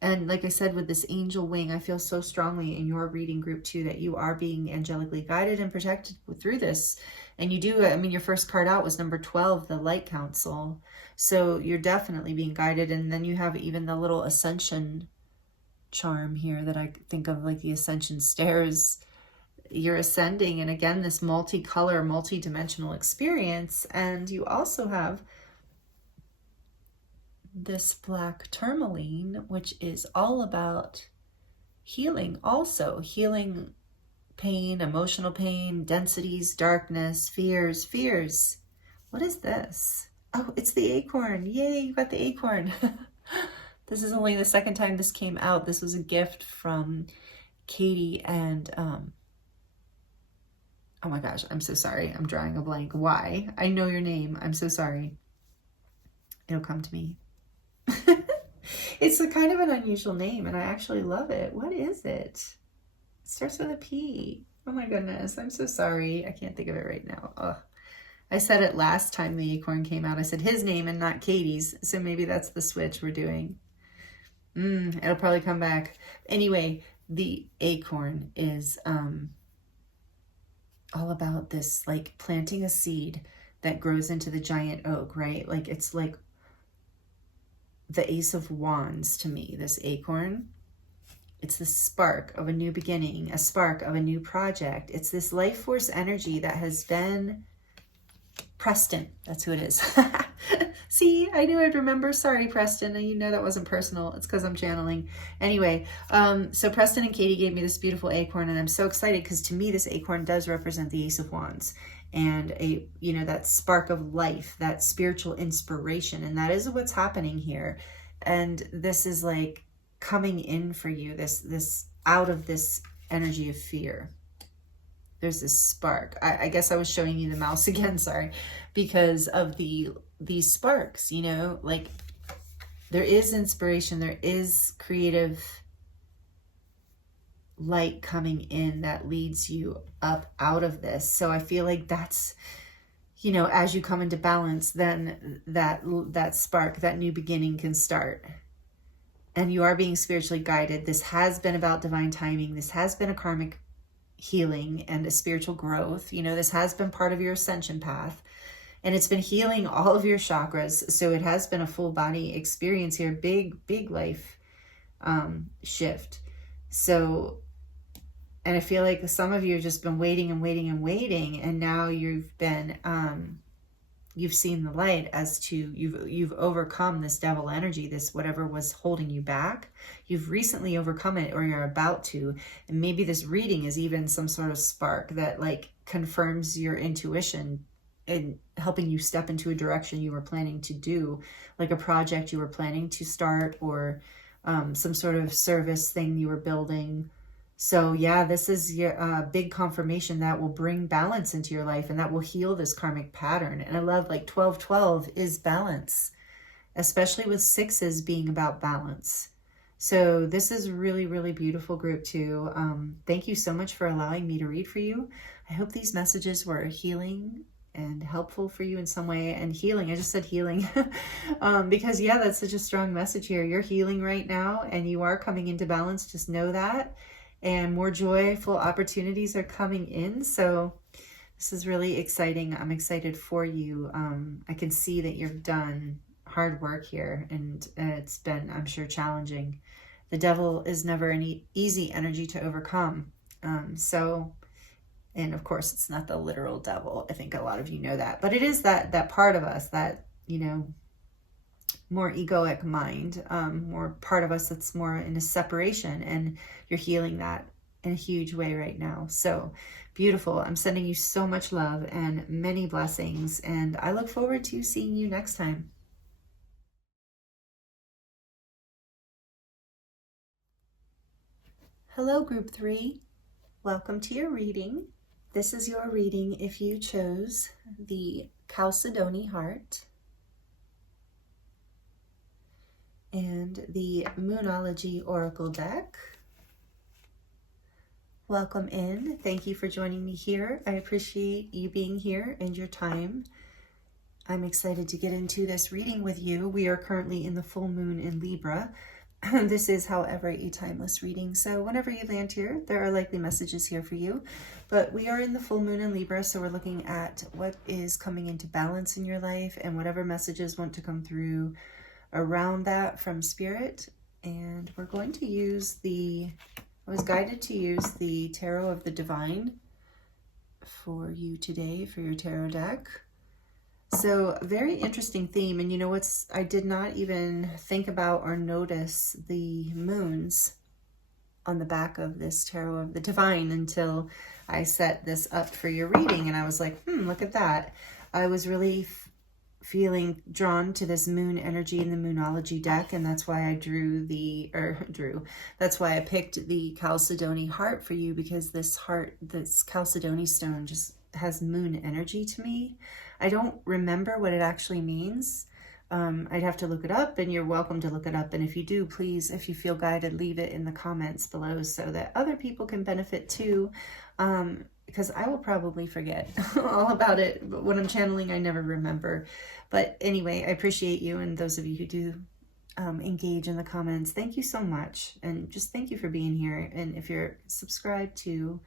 And like I said, with this angel wing, I feel so strongly in your reading group too, that you are being angelically guided and protected through this. And you do, I mean, your first card out was number 12, the Light Council. So you're definitely being guided. And then you have even the little ascension charm here that I think of, like the ascension stairs. You're ascending. And again, this multicolor, multi-dimensional experience. And you also have this black tourmaline, which is all about healing, also healing pain, emotional pain, densities, darkness, fears. What is this? Oh, it's the acorn. Yay, you got the acorn. This is only the second time this came out. This was a gift from Katie and oh my gosh, I'm so sorry. I'm drawing a blank. Why? I know your name. I'm so sorry. It'll come to me. It's a kind of an unusual name, and I actually love it. What is it? It starts with a P. Oh my goodness, I'm so sorry. I can't think of it right now. Ugh. I said it last time the acorn came out. I said his name and not Katie's, so maybe that's the switch we're doing. It'll probably come back. Anyway, the acorn is all about this, like planting a seed that grows into the giant oak, right? Like it's like the Ace of Wands to me, this acorn. It's the spark of a new beginning, a spark of a new project. It's this life force energy that has been Preston. That's who it is. See, I knew I'd remember. Sorry, Preston. You know that wasn't personal. It's because I'm channeling. Anyway, so Preston and Katie gave me this beautiful acorn, and I'm so excited because to me, this acorn does represent the Ace of Wands and that spark of life, that spiritual inspiration. And that is what's happening here. And this is like coming in for you, this out of this energy of fear. there's this spark. I guess I was showing you the mouse again, sorry, because of these sparks, you know, like there is inspiration, there is creative light coming in that leads you up out of this. So I feel like that's, you know, as you come into balance, then that spark, that new beginning can start. And you are being spiritually guided. This has been about divine timing. This has been a karmic healing and a spiritual growth. You know, this has been part of your ascension path, and it's been healing all of your chakras. So it has been a full body experience here, big life shift. So, and I feel like some of you have just been waiting and waiting and waiting, and now you've been you've seen the light as to you've overcome this devil energy, this whatever was holding you back. You've recently overcome it, or you're about to. And maybe this reading is even some sort of spark that like confirms your intuition and helping you step into a direction you were planning to do, like a project you were planning to start, or some sort of service thing you were building. So yeah, this is your big confirmation that will bring balance into your life, and that will heal this karmic pattern. And I love, like, 1212 is balance, especially with sixes being about balance. So this is really, really beautiful, group 2. Thank you so much for allowing me to read for you. I hope these messages were healing and helpful for you in some way. And healing, I just said healing, because yeah, that's such a strong message here. You're healing right now, and you are coming into balance. Just know that. And more joyful opportunities are coming in. So this is really exciting. I'm excited for you. I can see that you've done hard work here, and it's been, I'm sure, challenging. The devil is never an easy energy to overcome. And of course, it's not the literal devil. I think a lot of you know that, but it is that part of us that, you know, more egoic mind, more part of us that's more in a separation, and you're healing that in a huge way right now. So beautiful. I'm sending you so much love and many blessings, and I look forward to seeing you next time. Hello, group 3. Welcome to your reading. This is your reading if you chose the Chalcedony heart and the Moonology Oracle deck. Welcome in. Thank you for joining me here. I appreciate you being here and your time. I'm excited to get into this reading with you. We are currently in the full moon in Libra. This is, however, a timeless reading. So whenever you land here, there are likely messages here for you. But we are in the full moon in Libra, so we're looking at what is coming into balance in your life and whatever messages want to come through around that from Spirit. And we're going to use I was guided to use the Tarot of the Divine for you today for your tarot deck. So very interesting theme. And you know what's, I did not even think about or notice the moons on the back of this Tarot of the Divine until I set this up for your reading. And I was like, look at that. I was really feeling drawn to this moon energy in the Moonology deck, and that's why I that's why I picked the Chalcedony heart for you, because this Chalcedony stone just has moon energy to me. I don't remember what it actually means. I'd have to look it up, and you're welcome to look it up. And if you do, please, if you feel guided, leave it in the comments below so that other people can benefit too. Because I will probably forget all about it. But when I'm channeling, I never remember. But anyway, I appreciate you, and those of you who do engage in the comments, thank you so much. And just thank you for being here. And if you're subscribed to,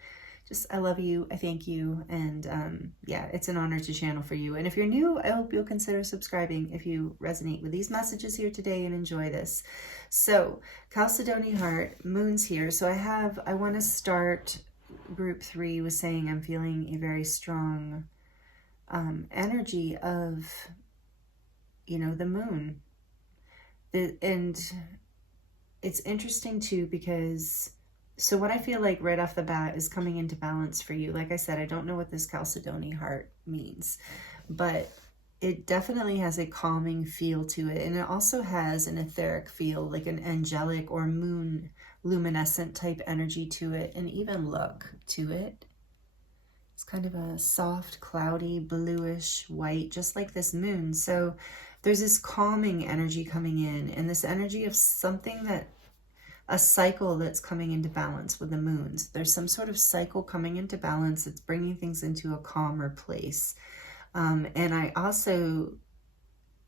just, I love you, I thank you, and yeah, it's an honor to channel for you. And if you're new, I hope you'll consider subscribing if you resonate with these messages here today and enjoy this. So, Chalcedony heart, moon's here. So I want to start group 3 with saying I'm feeling a very strong energy of, you know, the moon. And it's interesting too, because so what I feel like right off the bat is coming into balance for you. Like I said, I don't know what this Chalcedony heart means, but it definitely has a calming feel to it. And it also has an etheric feel, like an angelic or moon luminescent type energy to it, and even look to it. It's kind of a soft, cloudy, bluish white, just like this moon. So there's this calming energy coming in, and this energy of something that, a cycle that's coming into balance with the moons. There's some sort of cycle coming into balance. It's bringing things into a calmer place. And I also,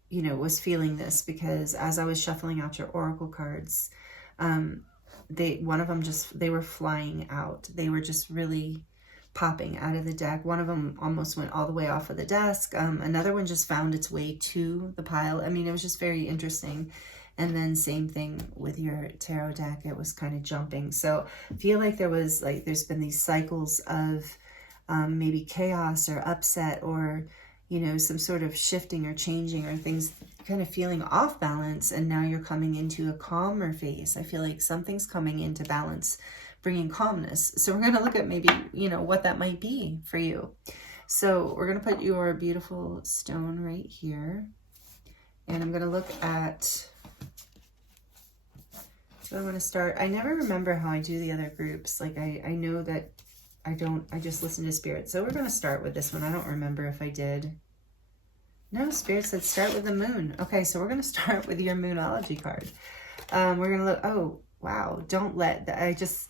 you know, was feeling this because as I was shuffling out your oracle cards, one of them they were flying out. They were just really popping out of the deck. One of them almost went all the way off of the desk. Another one just found its way to the pile. I mean, it was just very interesting. And then same thing with your tarot deck. It was kind of jumping. So I feel like there's been these cycles of maybe chaos or upset, or, you know, some sort of shifting or changing, or things kind of feeling off balance. And now you're coming into a calmer phase. I feel like something's coming into balance, bringing calmness. So we're going to look at maybe, you know, what that might be for you. So we're going to put your beautiful stone right here. And I'm going to look at, so I want to start, I never remember how I do the other groups. Like I know that I just listen to Spirit. So we're going to start with this one. I don't remember if I did. No, Spirit said start with the moon. Okay, so we're going to start with your Moonology card. We're going to look, oh, wow. Don't let,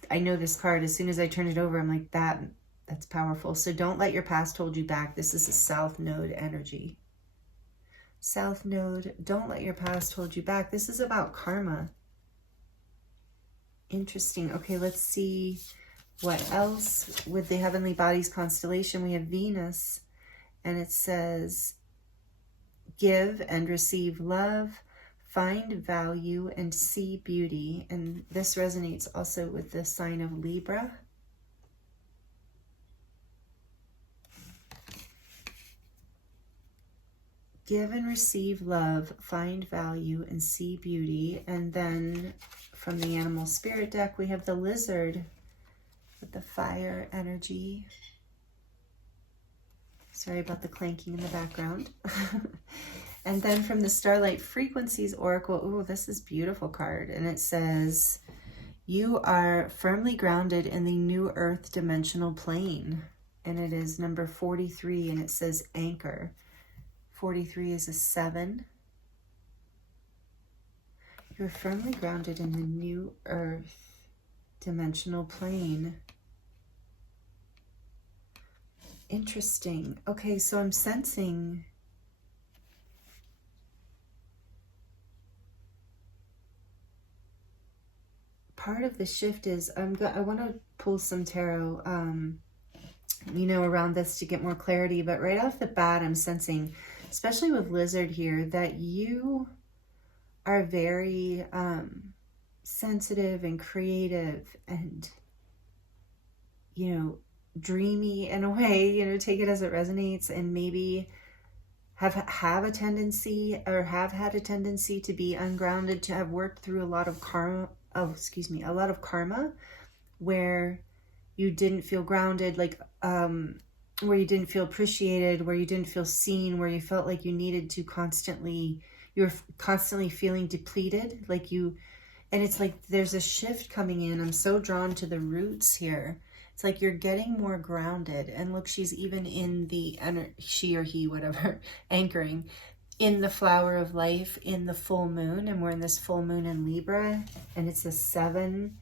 I know this card, as soon as I turn it over, I'm like, that's powerful. So don't let your past hold you back. This is a South Node energy. South Node, don't let your past hold you back. This is about karma. Interesting. Okay, let's see what else. With the Heavenly Bodies constellation, we have Venus, and it says, give and receive love, find value and see beauty. And this resonates also with the sign of Libra. Give and receive love, find value and see beauty. And then from the Animal Spirit deck, we have the Lizard with the fire energy. Sorry about the clanking in the background. And then from the Starlight Frequencies Oracle, oh, this is a beautiful card. And it says, you are firmly grounded in the new earth dimensional plane. And it is number 43, and it says anchor. 43 is a 7. You're firmly grounded in the new earth dimensional plane. Interesting. Okay, so I'm sensing part of the shift is I want to pull some tarot, you know, around this to get more clarity. But right off the bat, I'm sensing, especially with Lizard here, that you are very sensitive and creative and, you know, dreamy in a way, you know, take it as it resonates, and maybe have a tendency, or have had a tendency to be ungrounded, to have worked through a lot of karma, a lot of karma where you didn't feel grounded, like where you didn't feel appreciated, where you didn't feel seen, where you felt like you needed to you're constantly feeling depleted, like you, and it's like there's a shift coming in. I'm so drawn to the roots here. It's like you're getting more grounded. And look, she's even in the, she or he, whatever, anchoring in the flower of life, in the full moon. And we're in this full moon in Libra, and it's a 7.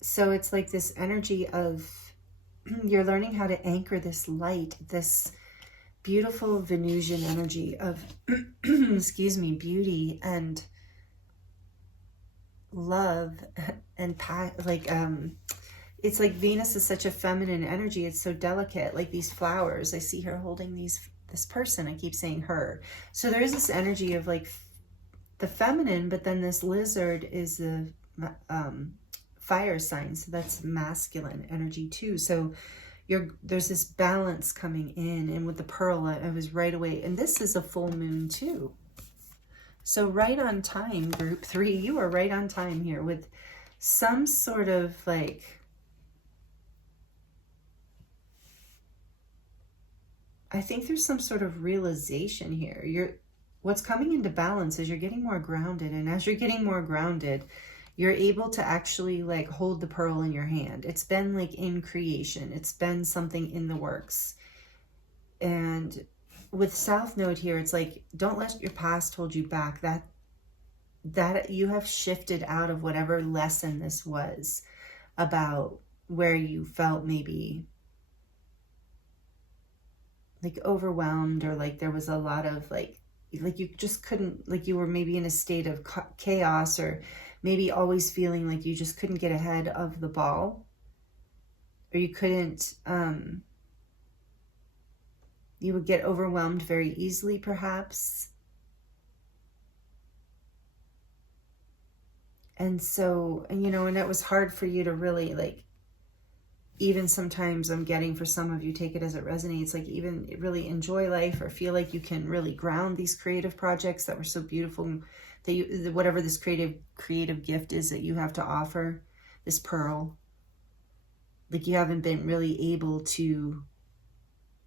So it's like this energy of, you're learning how to anchor this light, this beautiful Venusian energy of, excuse me, beauty and love and it's like Venus is such a feminine energy. It's so delicate, like these flowers. I see her holding this person. I keep saying her. So there is this energy of like the feminine, but then this Lizard is the fire sign. So that's masculine energy too. So there's this balance coming in. And with the pearl, I was right away. And this is a full moon too. So right on time, group 3, you are right on time here with some sort of like, I think there's some sort of realization here. What's coming into balance is you're getting more grounded. And as you're getting more grounded, you're able to actually like hold the pearl in your hand. It's been like in creation. It's been something in the works. And with South Node here, it's like, don't let your past hold you back. That you have shifted out of whatever lesson this was about, where you felt maybe like overwhelmed, or like there was a lot of like you just couldn't, like you were maybe in a state of chaos, or maybe always feeling like you just couldn't get ahead of the ball, or you couldn't, you would get overwhelmed very easily perhaps. And so, and and it was hard for you to really like, even sometimes I'm getting for some of you, take it as it resonates, like even really enjoy life, or feel like you can really ground these creative projects that were so beautiful, that you, whatever this creative gift is that you have to offer, this pearl, like you haven't been really able to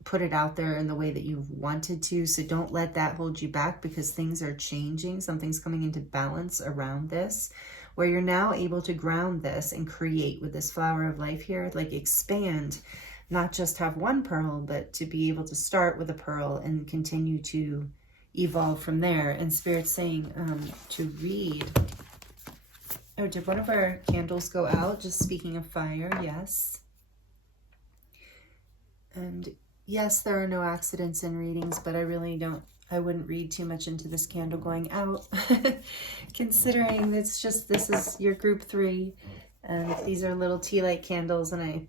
put it out there in the way that you've wanted to. So don't let that hold you back, because things are changing. Something's coming into balance around this, where you're now able to ground this and create with this flower of life here, like expand, not just have one pearl, but to be able to start with a pearl and continue to evolve from there. And Spirit's saying to read. Oh, did one of our candles go out? Just speaking of fire, yes. And yes, there are no accidents in readings, but I wouldn't read too much into this candle going out, considering this is your group 3, and these are little tea light candles, and they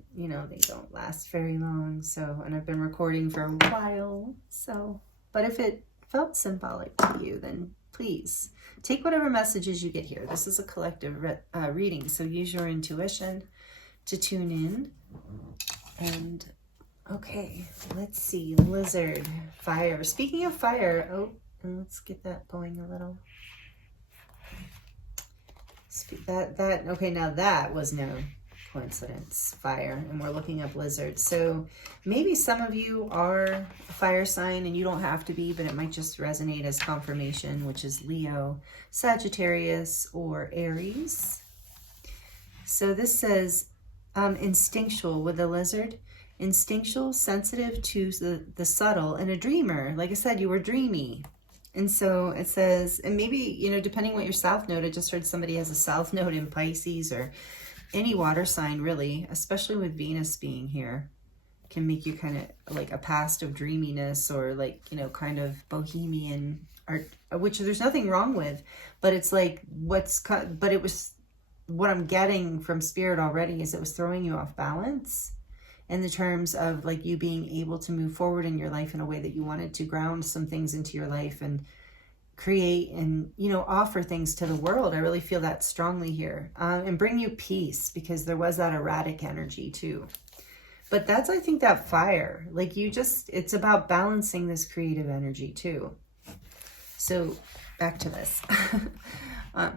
don't last very long. So, and I've been recording for a while. So, but if it felt symbolic to you, then please take whatever messages you get here. This is a collective reading, so use your intuition to tune in. And okay, let's see. Lizard, fire. Speaking of fire, oh, and let's get that going a little. Okay, now that was no coincidence. Fire, and we're looking up lizards. So maybe some of you are a fire sign, and you don't have to be, but it might just resonate as confirmation, which is Leo, Sagittarius, or Aries. So this says instinctual with the lizard. Instinctual, sensitive to the subtle, and a dreamer. Like I said, you were dreamy. And so it says, and maybe, depending what your South Node, I just heard somebody has a South Node in Pisces, or any water sign really, especially with Venus being here, can make you kind of like a past of dreaminess, or like, kind of bohemian art, which there's nothing wrong with, but it's like but it was, what I'm getting from Spirit already is it was throwing you off balance, in the terms of like you being able to move forward in your life in a way that you wanted to ground some things into your life and create and, offer things to the world. I really feel that strongly here, and bring you peace, because there was that erratic energy too. But that's, I think, that fire, like it's about balancing this creative energy too. So back to this.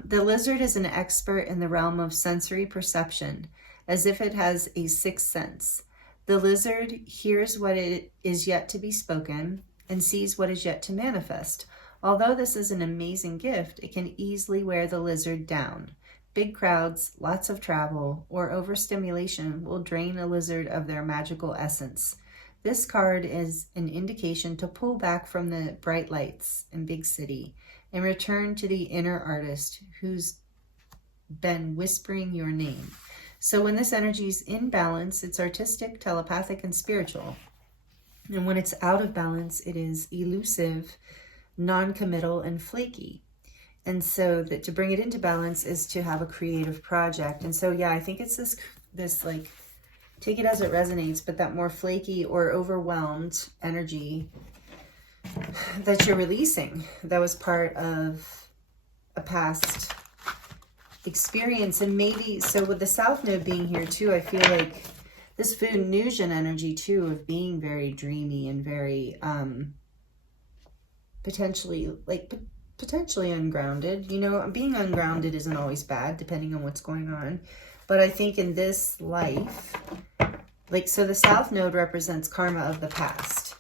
The lizard is an expert in the realm of sensory perception, as if it has a sixth sense. The lizard hears what it is yet to be spoken and sees what is yet to manifest. Although this is an amazing gift, it can easily wear the lizard down. Big crowds, lots of travel, or overstimulation will drain a lizard of their magical essence. This card is an indication to pull back from the bright lights in big city and return to the inner artist who's been whispering your name. So when this energy is in balance, it's artistic, telepathic, and spiritual. And when it's out of balance, it is elusive, non-committal, and flaky. And so that to bring it into balance is to have a creative project. And so, yeah, I think it's this like, take it as it resonates, but that more flaky or overwhelmed energy that you're releasing, that was part of a past experience. And maybe, so with the South Node being here too, I feel like this Venusian energy too, of being very dreamy and very potentially ungrounded. Being ungrounded isn't always bad, depending on what's going on. But I think in this life, so the South Node represents karma of the past,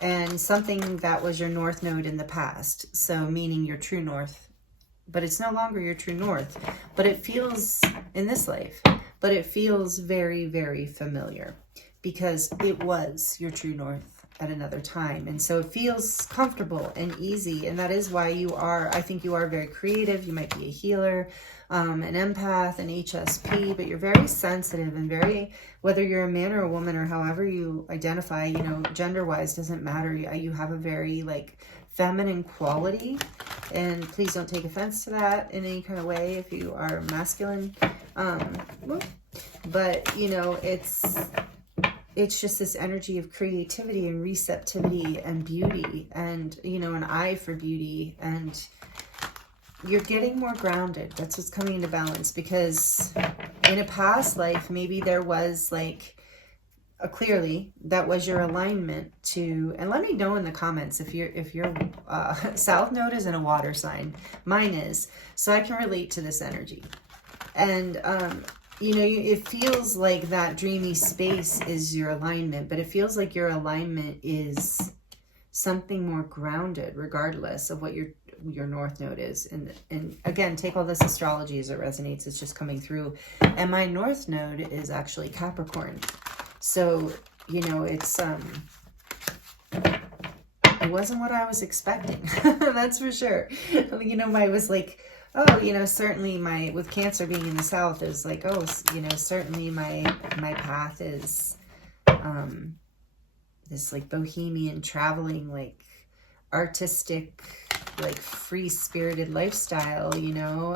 and something that was your North Node in the past. So meaning your true North but it's no longer your true north. But it feels, in this life, but it feels very, very familiar because it was your true north at another time. And so it feels comfortable and easy. And that is why you are, I think you are very creative. You might be a healer, an empath, an HSP, but you're very sensitive and very, whether you're a man or a woman or however you identify, you know, gender-wise, doesn't matter. You have a very like feminine quality, and please don't take offense to that in any kind of way if you are masculine. But you know, it's just this energy of creativity and receptivity and beauty, and you know, an eye for beauty, and you're getting more grounded. That's what's coming into balance, because in a past life, maybe there was like clearly that was your alignment to, and let me know in the comments if your south node is in a water sign. Mine is, so I can relate to this energy. And you know, it feels like that dreamy space is your alignment, but it feels like your alignment is something more grounded regardless of what your north node is. And again, take all this astrology as it resonates. It's just coming through. And my north node is actually Capricorn. So, you know, it's, it wasn't what I was expecting. That's for sure. You know, I was like, oh, you know, certainly with Cancer being in the south is like, oh, you know, certainly my path is, this like bohemian traveling, like artistic, like free-spirited lifestyle, you know,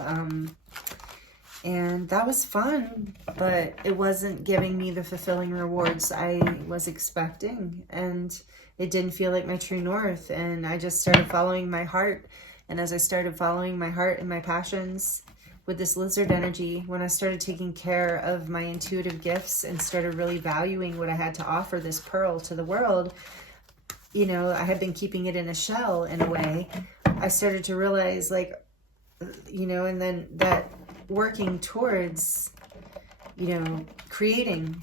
and that was fun, but it wasn't giving me the fulfilling rewards I was expecting, and it didn't feel like my true north. And I just started following my heart. And as I started following my heart and my passions with this lizard energy, when I started taking care of my intuitive gifts and started really valuing what I had to offer this pearl to the world, you know, I had been keeping it in a shell in a way. I started to realize, like, you know, and then that working towards, you know, creating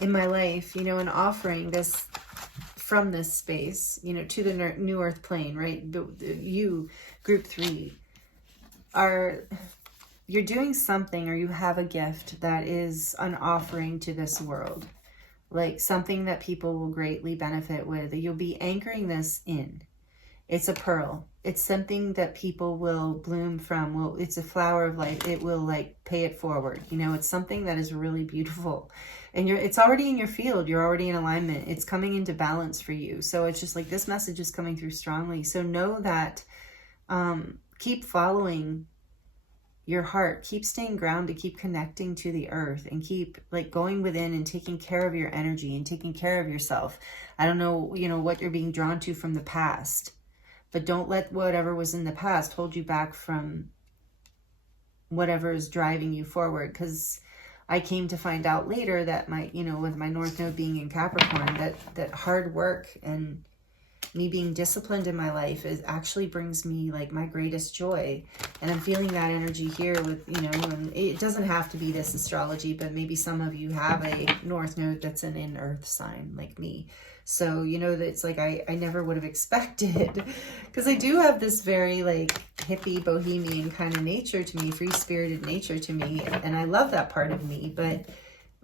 in my life, you know, and offering this from this space, you know, to the new earth plane, right? You, group 3, you're doing something, or you have a gift that is an offering to this world, like something that people will greatly benefit with. You'll be anchoring this in. It's a pearl. It's something that people will bloom from. Well, it's a flower of life. It will like pay it forward. You know, it's something that is really beautiful, and it's already in your field. You're already in alignment. It's coming into balance for you. So it's just like this message is coming through strongly. So know that, keep following your heart, keep staying grounded, keep connecting to the earth, and keep like going within and taking care of your energy and taking care of yourself. I don't know, you know, what you're being drawn to from the past, but don't let whatever was in the past hold you back from whatever is driving you forward. Because I came to find out later that my, you know, with my north node being in Capricorn, that hard work and me being disciplined in my life actually brings me like my greatest joy. And I'm feeling that energy here with, you know, and it doesn't have to be this astrology, but maybe some of you have a north node that's an in-earth sign like me. So, you know, that it's like I never would have expected, because I do have this very like hippie bohemian kind of nature to me, free-spirited nature to me. And I love that part of me. But,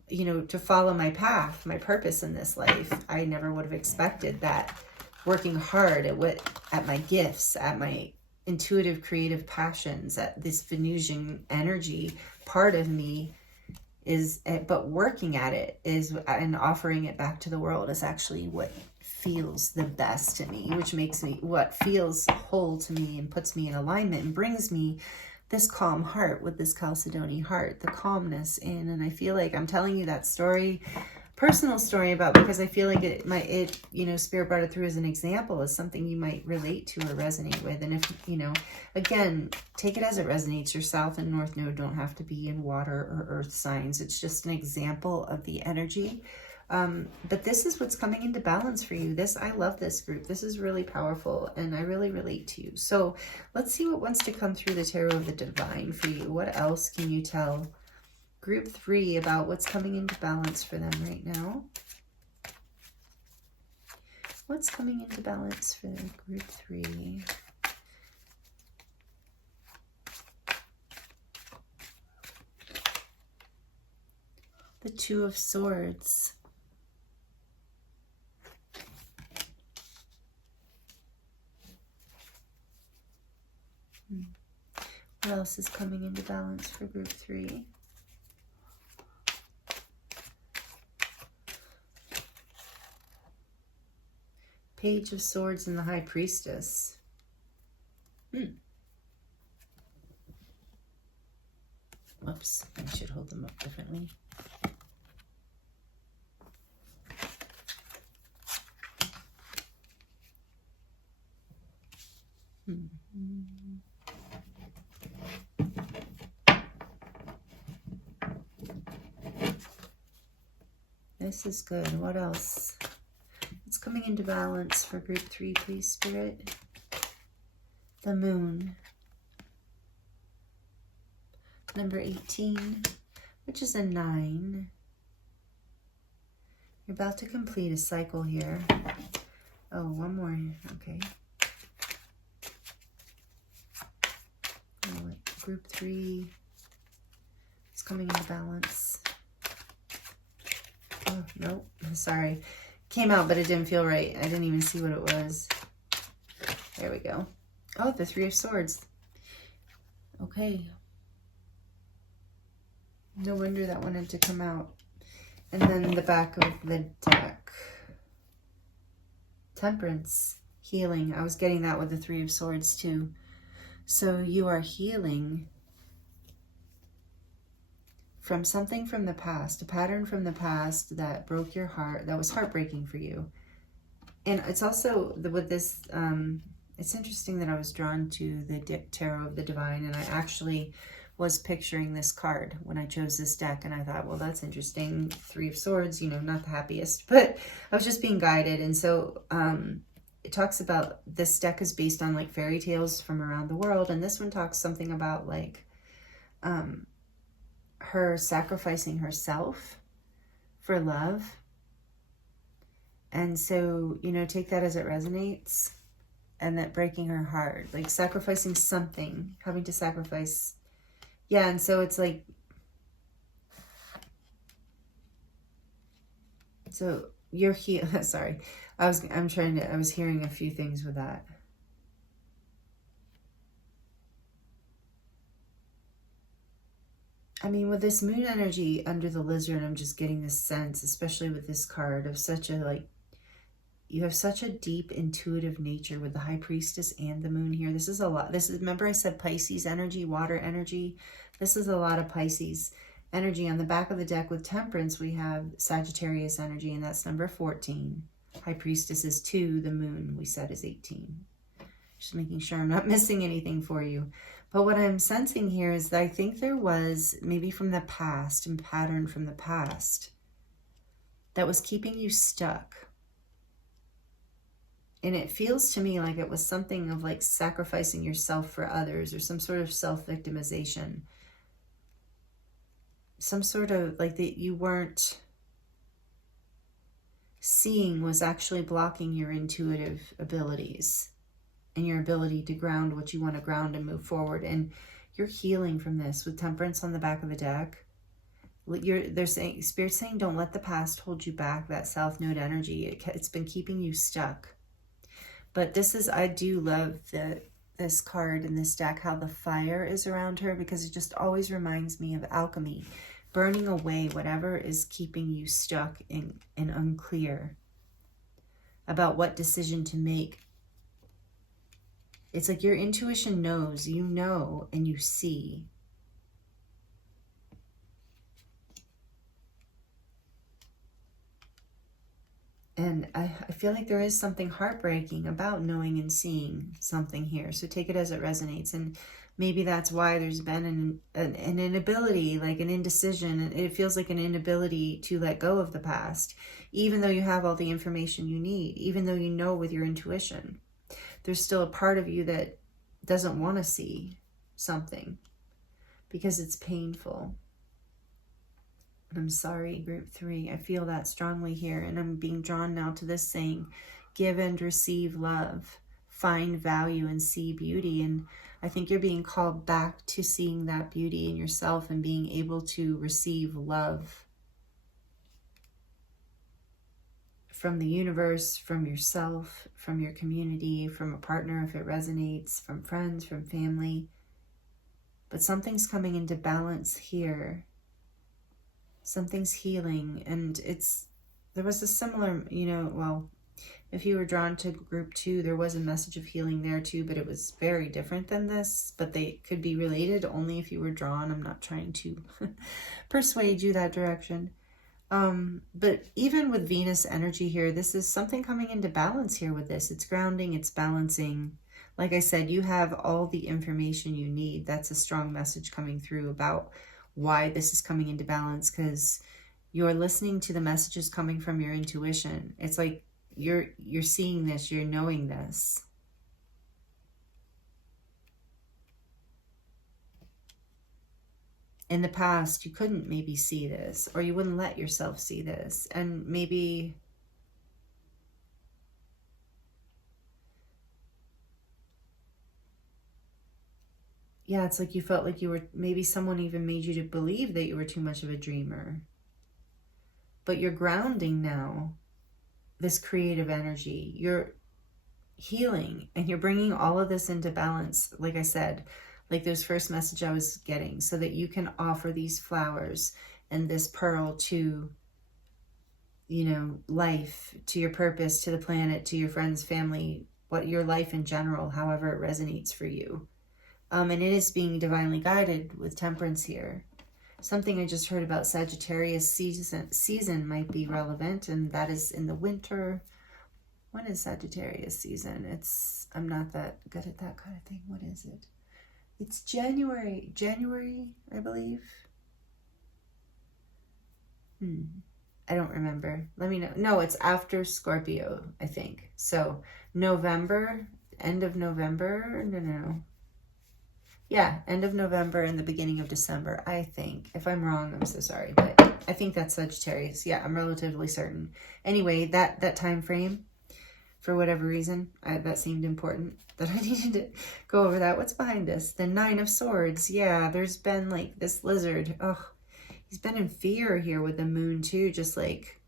you know, to follow my path, my purpose in this life, I never would have expected that. Working hard at my gifts, at my intuitive creative passions, at this Venusian energy part of me but working at it and offering it back to the world is actually what feels the best to me, which makes me, what feels whole to me and puts me in alignment and brings me this calm heart with this Chalcedony heart, the calmness in. And I feel like I'm telling you that story, personal story, about, because I feel like it you know, Spirit brought it through as an example, as something you might relate to or resonate with. And if, you know, again, take it as it resonates. Your south and north node don't have to be in water or earth signs. It's just an example of the energy. But this is what's coming into balance for you. I love this group. This is really powerful, and I really relate to you. So let's see what wants to come through the Tarot of the Divine for you. What else can you tell Group 3 about what's coming into balance for them right now? What's coming into balance for Group 3? Two of Swords. What else is coming into balance for group 3? Page of Swords and the High Priestess. Whoops, I should hold them up differently. This is good. What else? What's coming into balance for group 3, please, Spirit? The Moon. Number 18, which is a 9. You're about to complete a cycle here. Oh, one more. Okay. Oh, group 3 is coming into balance. Oh, nope. Sorry. Came out, but it didn't feel right. I didn't even see what it was. There we go. Oh, the 3 of Swords. Okay. No wonder that wanted to come out. And then the back of the deck. Temperance. Healing. I was getting that with the 3 of Swords too. So you are healing from something from the past, a pattern from the past that broke your heart, that was heartbreaking for you. And it's also, with this, it's interesting that I was drawn to the Tarot of the Divine, and I actually was picturing this card when I chose this deck, and I thought, well, that's interesting. 3 of Swords, you know, not the happiest, but I was just being guided. And so it talks about, this deck is based on like fairy tales from around the world, and this one talks something about like her sacrificing herself for love. And so, you know, take that as it resonates, and that breaking her heart, like sacrificing something, having to sacrifice. Yeah, and so it's like, so you're here. Sorry, I was hearing a few things with that. I mean, with this moon energy under the lizard, I'm just getting this sense, especially with this card, of such a, like, you have such a deep intuitive nature with the High Priestess and the moon here. This is a lot. This is, remember I said Pisces energy, water energy. This is a lot of Pisces energy. On the back of the deck with Temperance, we have Sagittarius energy, and that's number 14. High Priestess is 2. The moon, we said, is 18. Just making sure I'm not missing anything for you. But what I'm sensing here is that I think there was, maybe from the past, and pattern from the past, that was keeping you stuck. And it feels to me like it was something of like sacrificing yourself for others, or some sort of self-victimization. Some sort of like that you weren't seeing was actually blocking your intuitive abilities and your ability to ground what you want to ground and move forward. And you're healing from this with Temperance on the back of the deck. They're saying, Spirit's saying, don't let the past hold you back. That South Node energy, it's been keeping you stuck. But this is, I do love this card in this deck, how the fire is around her, because it just always reminds me of alchemy, burning away whatever is keeping you stuck and unclear about what decision to make. It's like your intuition knows, you know, and you see. And I feel like there is something heartbreaking about knowing and seeing something here. So take it as it resonates. And maybe that's why there's been an inability, like an indecision. It feels like an inability to let go of the past, even though you have all the information you need, even though you know with your intuition. There's still a part of you that doesn't want to see something because it's painful. I'm sorry, group 3. I feel that strongly here, and I'm being drawn now to this saying, give and receive love, find value and see beauty. And I think you're being called back to seeing that beauty in yourself and being able to receive love from the universe, from yourself, from your community, from a partner if it resonates, from friends, from family. But something's coming into balance here. Something's healing. And there was a similar, well, if you were drawn to group 2, there was a message of healing there too, but it was very different than this. But they could be related only if you were drawn. I'm not trying to persuade you that direction. But even with Venus energy here, this is something coming into balance here with this. It's grounding, it's balancing. Like I said, you have all the information you need. That's a strong message coming through about why this is coming into balance, because you're listening to the messages coming from your intuition. It's like you're seeing this, you're knowing this. In the past, you couldn't maybe see this, or you wouldn't let yourself see this. And maybe yeah, it's like you felt like you were, maybe someone even made you to believe that you were too much of a dreamer. But you're grounding now this creative energy. You're healing and you're bringing all of this into balance. Like I said, like those first message I was getting, so that you can offer these flowers and this pearl to, life, to your purpose, to the planet, to your friends, family, what your life in general, however it resonates for you. And it is being divinely guided with temperance here. Something I just heard about Sagittarius season might be relevant, and that is in the winter. When is Sagittarius season? I'm not that good at that kind of thing. What is it? It's January, I believe. I don't remember. Let me know. No, it's after Scorpio, I think. So November, end of November. No. Yeah, end of November and the beginning of December, I think. If I'm wrong, I'm so sorry. But I think that's Sagittarius. Yeah, I'm relatively certain. Anyway, that time frame, for whatever reason, that seemed important, that I needed to go over that. What's behind this? The 9 of Swords. Yeah, there's been like this lizard. Oh, he's been in fear here with the moon too. Just like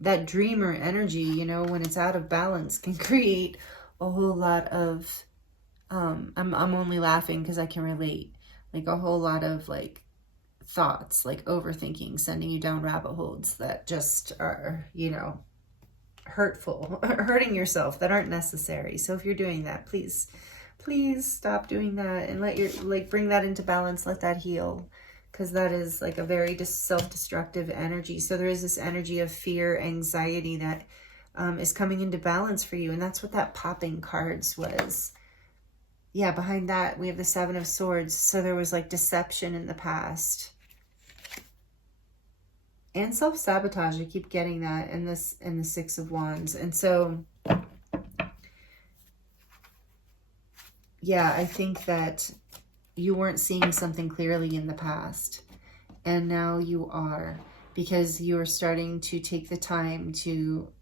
that dreamer energy, when it's out of balance, can create a whole lot of... I'm only laughing because I can relate, like a whole lot of like thoughts, like overthinking, sending you down rabbit holes that just are, hurtful, hurting yourself, that aren't necessary. So if you're doing that, please stop doing that and bring that into balance, let that heal, because that is like a very self-destructive energy. So there is this energy of fear, anxiety that is coming into balance for you. And that's what that popping cards was. Yeah, behind that, we have the 7 of Swords. So there was like deception in the past. And self-sabotage. I keep getting that in the 6 of Wands. And so, yeah, I think that you weren't seeing something clearly in the past. And now you are. Because you are starting to take the time to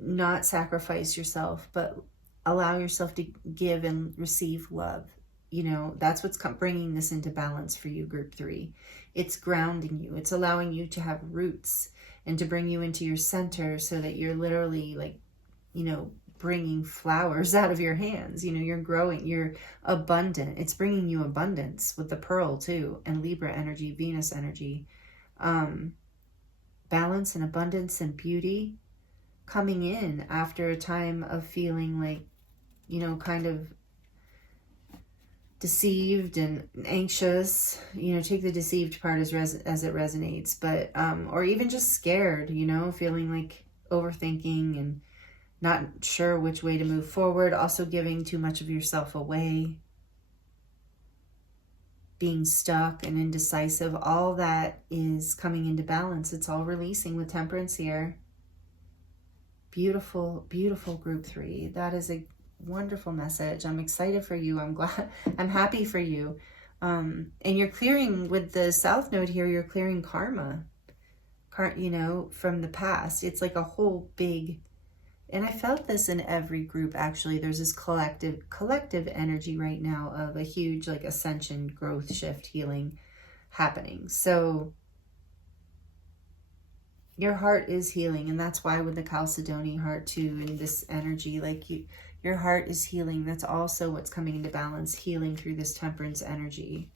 not sacrifice yourself, but allow yourself to give and receive love. That's what's bringing this into balance for you, group 3. It's grounding you. It's allowing you to have roots and to bring you into your center, so that you're literally like, bringing flowers out of your hands. You're growing, you're abundant. It's bringing you abundance with the pearl too, and Libra energy, Venus energy. Balance and abundance and beauty coming in after a time of feeling like, kind of deceived and anxious. Take the deceived part as it resonates, but or even just scared, feeling like overthinking and not sure which way to move forward. Also giving too much of yourself away, being stuck and indecisive. All that is coming into balance. It's all releasing with temperance here. Beautiful, beautiful group 3. That is a wonderful message. I'm excited for you. I'm glad, I'm happy for you. And you're clearing with the South Node here, you're clearing karma, from the past. It's like a whole big, and I felt this in every group actually. There's this collective energy right now of a huge like ascension, growth, shift, healing happening. So your heart is healing, and that's why with the Chalcedony heart too, and this energy, like your heart is healing. That's also what's coming into balance, healing through this temperance energy.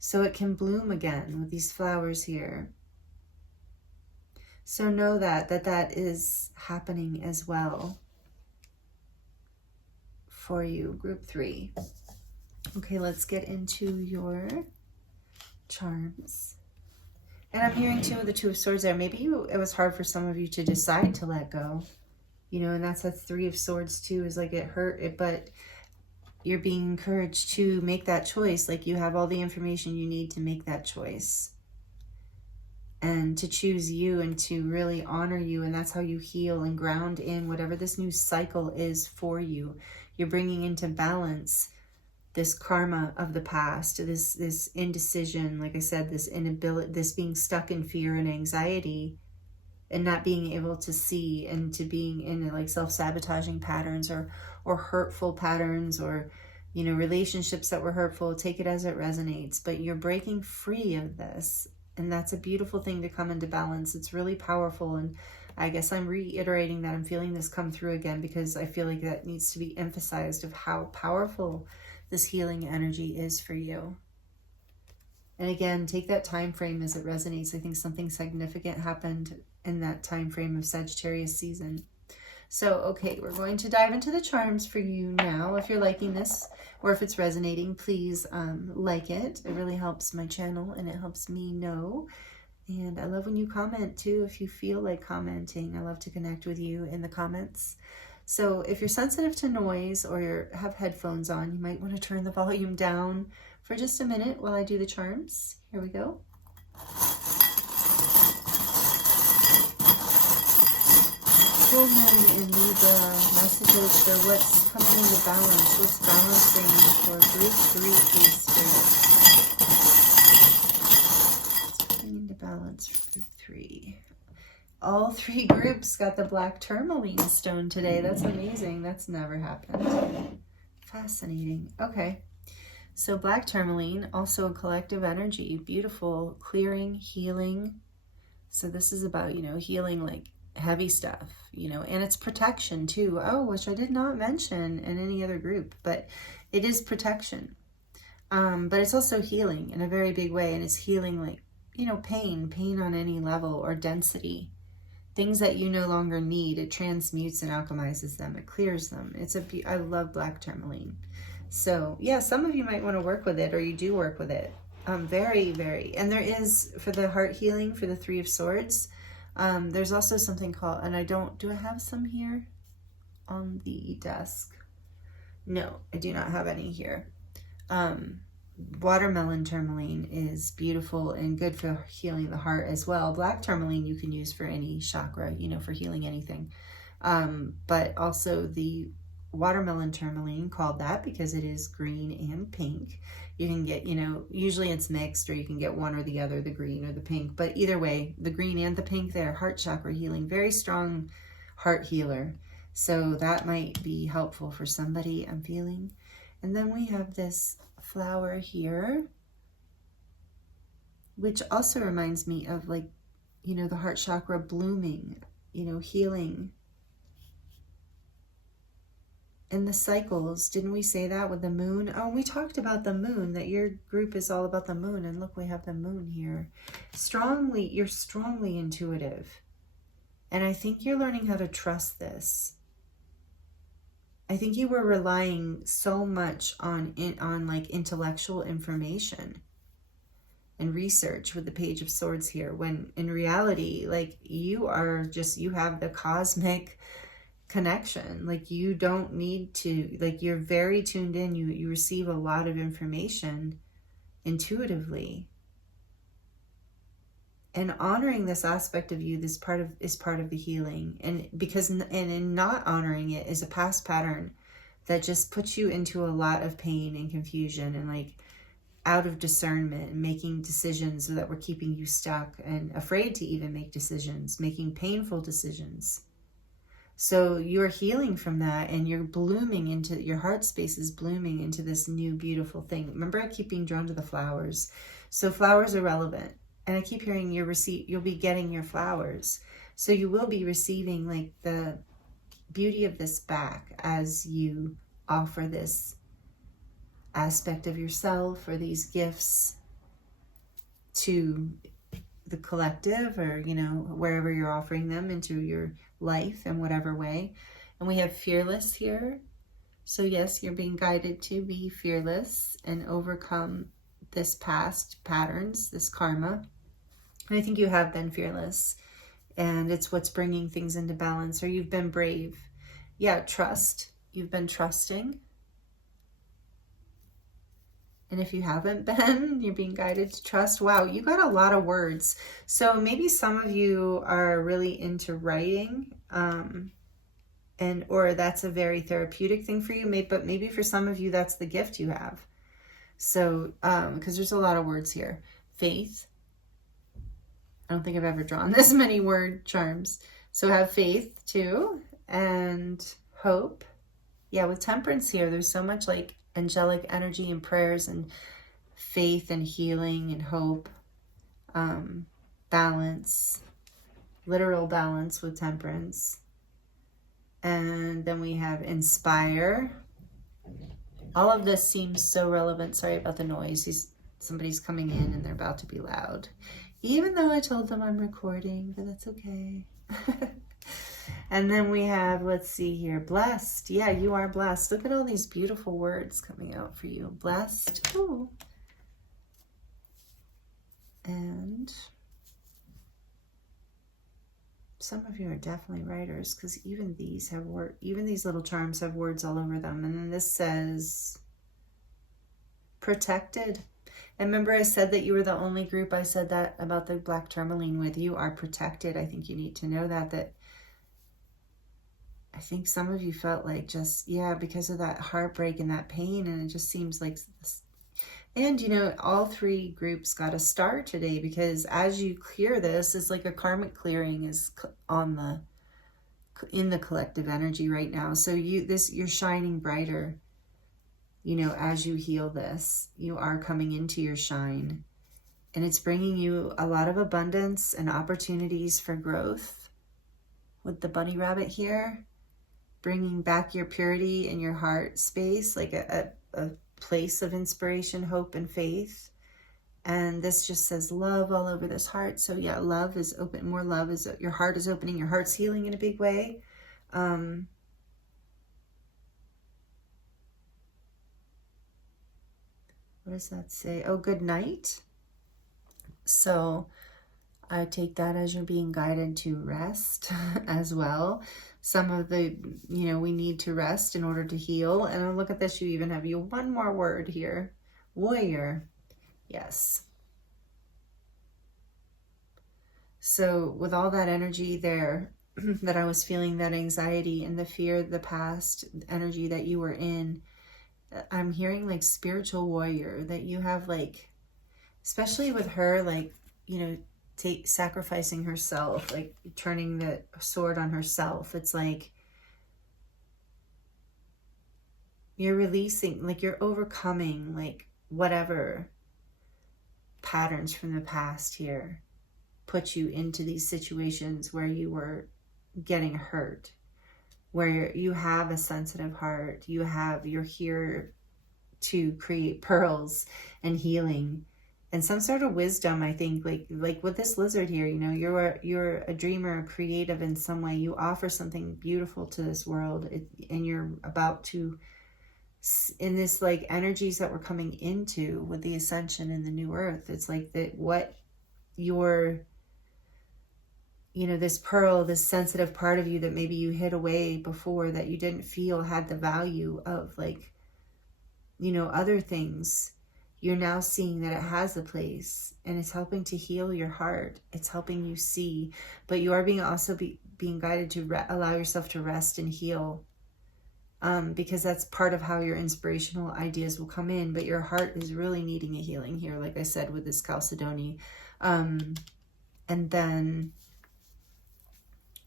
So it can bloom again with these flowers here. So know that is happening as well for you, group 3. Okay, let's get into your charms. And I'm hearing too, the Two of Swords there. Maybe it was hard for some of you to decide to let go. You know, and that's a 3 of Swords too, is like it hurt, but you're being encouraged to make that choice. Like you have all the information you need to make that choice. And to choose you and to really honor you. And that's how you heal and ground in whatever this new cycle is for you. You're bringing into balance this karma of the past, this indecision, like I said, this inability, this being stuck in fear and anxiety and not being able to see, and to being in like self-sabotaging patterns or hurtful patterns, or, you know, relationships that were hurtful. Take it as it resonates, but you're breaking free of this. And that's a beautiful thing to come into balance. It's really powerful. And I guess I'm reiterating that I'm feeling this come through again, because I feel like that needs to be emphasized of how powerful this healing energy is for you. And again, take that time frame as it resonates. I think something significant happened in that time frame of Sagittarius season. So, okay, we're going to dive into the charms for you now. If you're liking this, or if it's resonating, please like it. It really helps my channel and it helps me know. And I love when you comment too, if you feel like commenting. I love to connect with you in the comments. So if you're sensitive to noise or you have headphones on, you might want to turn the volume down for just a minute while I do the charms. Here we go. Full Moon in Libra, messages for what's coming into balance, what's balancing for group 3, please, Spirit. What's coming into balance for group 3. All 3 groups got the black tourmaline stone today. That's amazing. That's never happened. Fascinating. Okay. So black tourmaline, also a collective energy, beautiful, clearing, healing. So this is about, you know, healing like heavy stuff, you know, and it's protection too. Oh, which I did not mention in any other group, but it is protection. But it's also healing in a very big way. And it's healing like, you know, pain on any level, or density. Things that you no longer need, it transmutes and alchemizes them. It clears them. I love black tourmaline. So yeah, some of you might want to work with it, or you do work with it. Very, very. And there is, for the heart healing, for the 3 of Swords, there's also something called, and do I have some here on the desk? No, I do not have any here. Watermelon tourmaline is beautiful and good for healing the heart as well. Black tourmaline you can use for any chakra, you know, for healing anything. But also the watermelon tourmaline, called that because it is green and pink. You can get, you know, usually it's mixed, or you can get one or the other, the green or the pink. But either way, the green and the pink there, heart chakra healing, very strong heart healer. So that might be helpful for somebody, I'm feeling. And then we have this flower here, which also reminds me of, like, you know, the heart chakra blooming, you know, healing. And the cycles, didn't we say that with the moon? Oh, we talked about the moon, that your group is all about the moon. And look, we have the moon here. You're strongly intuitive. And I think you're learning how to trust this. I think you were relying so much on like intellectual information and research with the Page of Swords here, when in reality, like, you have the cosmic connection. Like, you don't need to, like, you're very tuned in. You receive a lot of information intuitively. And honoring this aspect of you, is part of the healing. And in not honoring it is a past pattern that just puts you into a lot of pain and confusion, and like out of discernment, and making decisions that were keeping you stuck and afraid to even make decisions, making painful decisions. So you're healing from that, and you're blooming into, your heart space is blooming into this new beautiful thing. Remember, I keep being drawn to the flowers. So flowers are relevant. and I keep hearing you'll be getting your flowers. So you will be receiving like the beauty of this back as you offer this aspect of yourself or these gifts to the collective, or, you know, wherever you're offering them into your life in whatever way. And we have fearless here. So yes, you're being guided to be fearless and overcome this past patterns, this karma. And I think you have been fearless, and it's what's bringing things into balance, or you've been brave. Yeah, trust. You've been trusting. And if you haven't been, you're being guided to trust. Wow, you got a lot of words. So maybe some of you are really into writing, or that's a very therapeutic thing for you. But maybe for some of you, that's the gift you have. So, because there's a lot of words here. Faith. I don't think I've ever drawn this many word charms. So have faith too, and hope. Yeah, with temperance here, there's so much like angelic energy and prayers and faith and healing and hope. Balance, literal balance with temperance. And then we have inspire. All of this seems so relevant. Sorry about the noise. Somebody's coming in and they're about to be loud. Even though I told them I'm recording, but that's okay. And then we have, let's see here, blessed. Yeah, you are blessed. Look at all these beautiful words coming out for you. Blessed. Ooh. And some of you are definitely writers, because even these have even these little charms have words all over them. And then this says protected. And remember, I said that you were the only group I said that about the black tourmaline with. You are protected. I think you need to know that I think some of you felt like just, yeah, because of that heartbreak and that pain, and it just seems like, and you know, all three groups got a star today, because as you clear this, it's like a karmic clearing is in the collective energy right now. So you're shining brighter, you know, as you heal this. You are coming into your shine, and it's bringing you a lot of abundance and opportunities for growth with the bunny rabbit here. Bringing back your purity in your heart space, like a place of inspiration, hope, and faith. And this just says love all over this heart. So yeah, love is open. More love is, your heart is opening. Your heart's healing in a big way. What does that say? Oh, good night. So I take that as you're being guided to rest as well. Some of the, you know, we need to rest in order to heal. And look at this, you even have one more word here. Warrior. Yes. So with all that energy there that I was feeling, that anxiety and the fear, the past energy that you were in, I'm hearing like spiritual warrior, that you have like, especially with her, like, you know, sacrificing herself, like turning the sword on herself. It's like you're releasing, like you're overcoming like whatever patterns from the past here put you into these situations where you were getting hurt, where you have a sensitive heart, you're here to create pearls and healing and some sort of wisdom. I think like with this lizard here, you know, you're a dreamer, creative in some way. You offer something beautiful to this world, and you're about to, in this like energies that we're coming into with the ascension and the new earth. It's like that what your, you know, this pearl, this sensitive part of you that maybe you hid away before, that you didn't feel had the value of, like, you know, other things. You're now seeing that it has a place, and it's helping to heal your heart. It's helping you see, but you are being guided to allow yourself to rest and heal, because that's part of how your inspirational ideas will come in. But your heart is really needing a healing here, like I said, with this Chalcedony. And then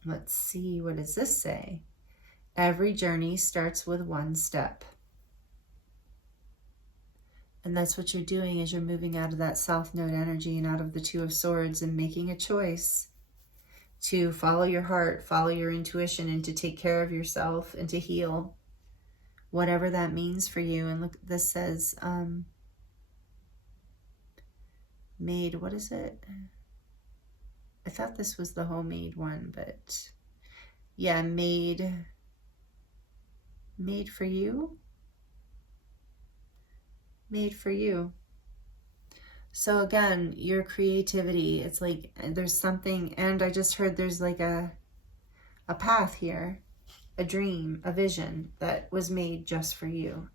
let's see, what does this say? Every journey starts with one step. And that's what you're doing, is you're moving out of that South Node energy and out of the Two of Swords and making a choice to follow your heart, follow your intuition, and to take care of yourself and to heal, whatever that means for you. And look, this says, made, what is it? I thought this was the homemade one, but yeah, made for you. Made for you. So again, your creativity, it's like there's something, and I just heard there's like a path here, a dream, a vision that was made just for you.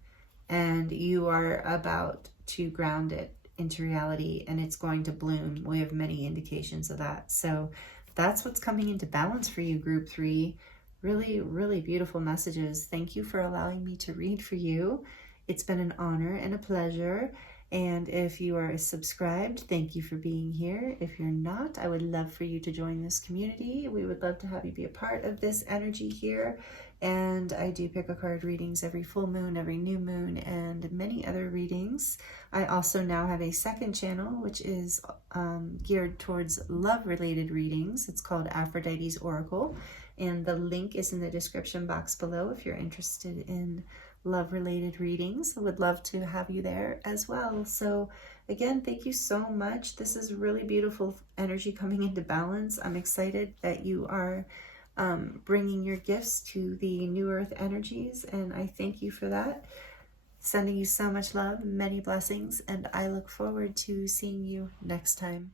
And you are about to ground it into reality, and it's going to bloom. We have many indications of that. So that's what's coming into balance for you, Group 3. Really, really beautiful messages. Thank you for allowing me to read for you. It's been an honor and a pleasure. And if you are subscribed, thank you for being here. If you're not, I would love for you to join this community. We would love to have you be a part of this energy here. And I do pick a card readings every full moon, every new moon, and many other readings. I also now have a second channel, which is geared towards love-related readings. It's called Aphrodite's Oracle. And the link is in the description box below if you're interested in love-related readings. I would love to have you there as well. So again, thank you so much. This is really beautiful energy coming into balance. I'm excited that you are bringing your gifts to the New Earth energies, and I thank you for that. Sending you so much love, many blessings, and I look forward to seeing you next time.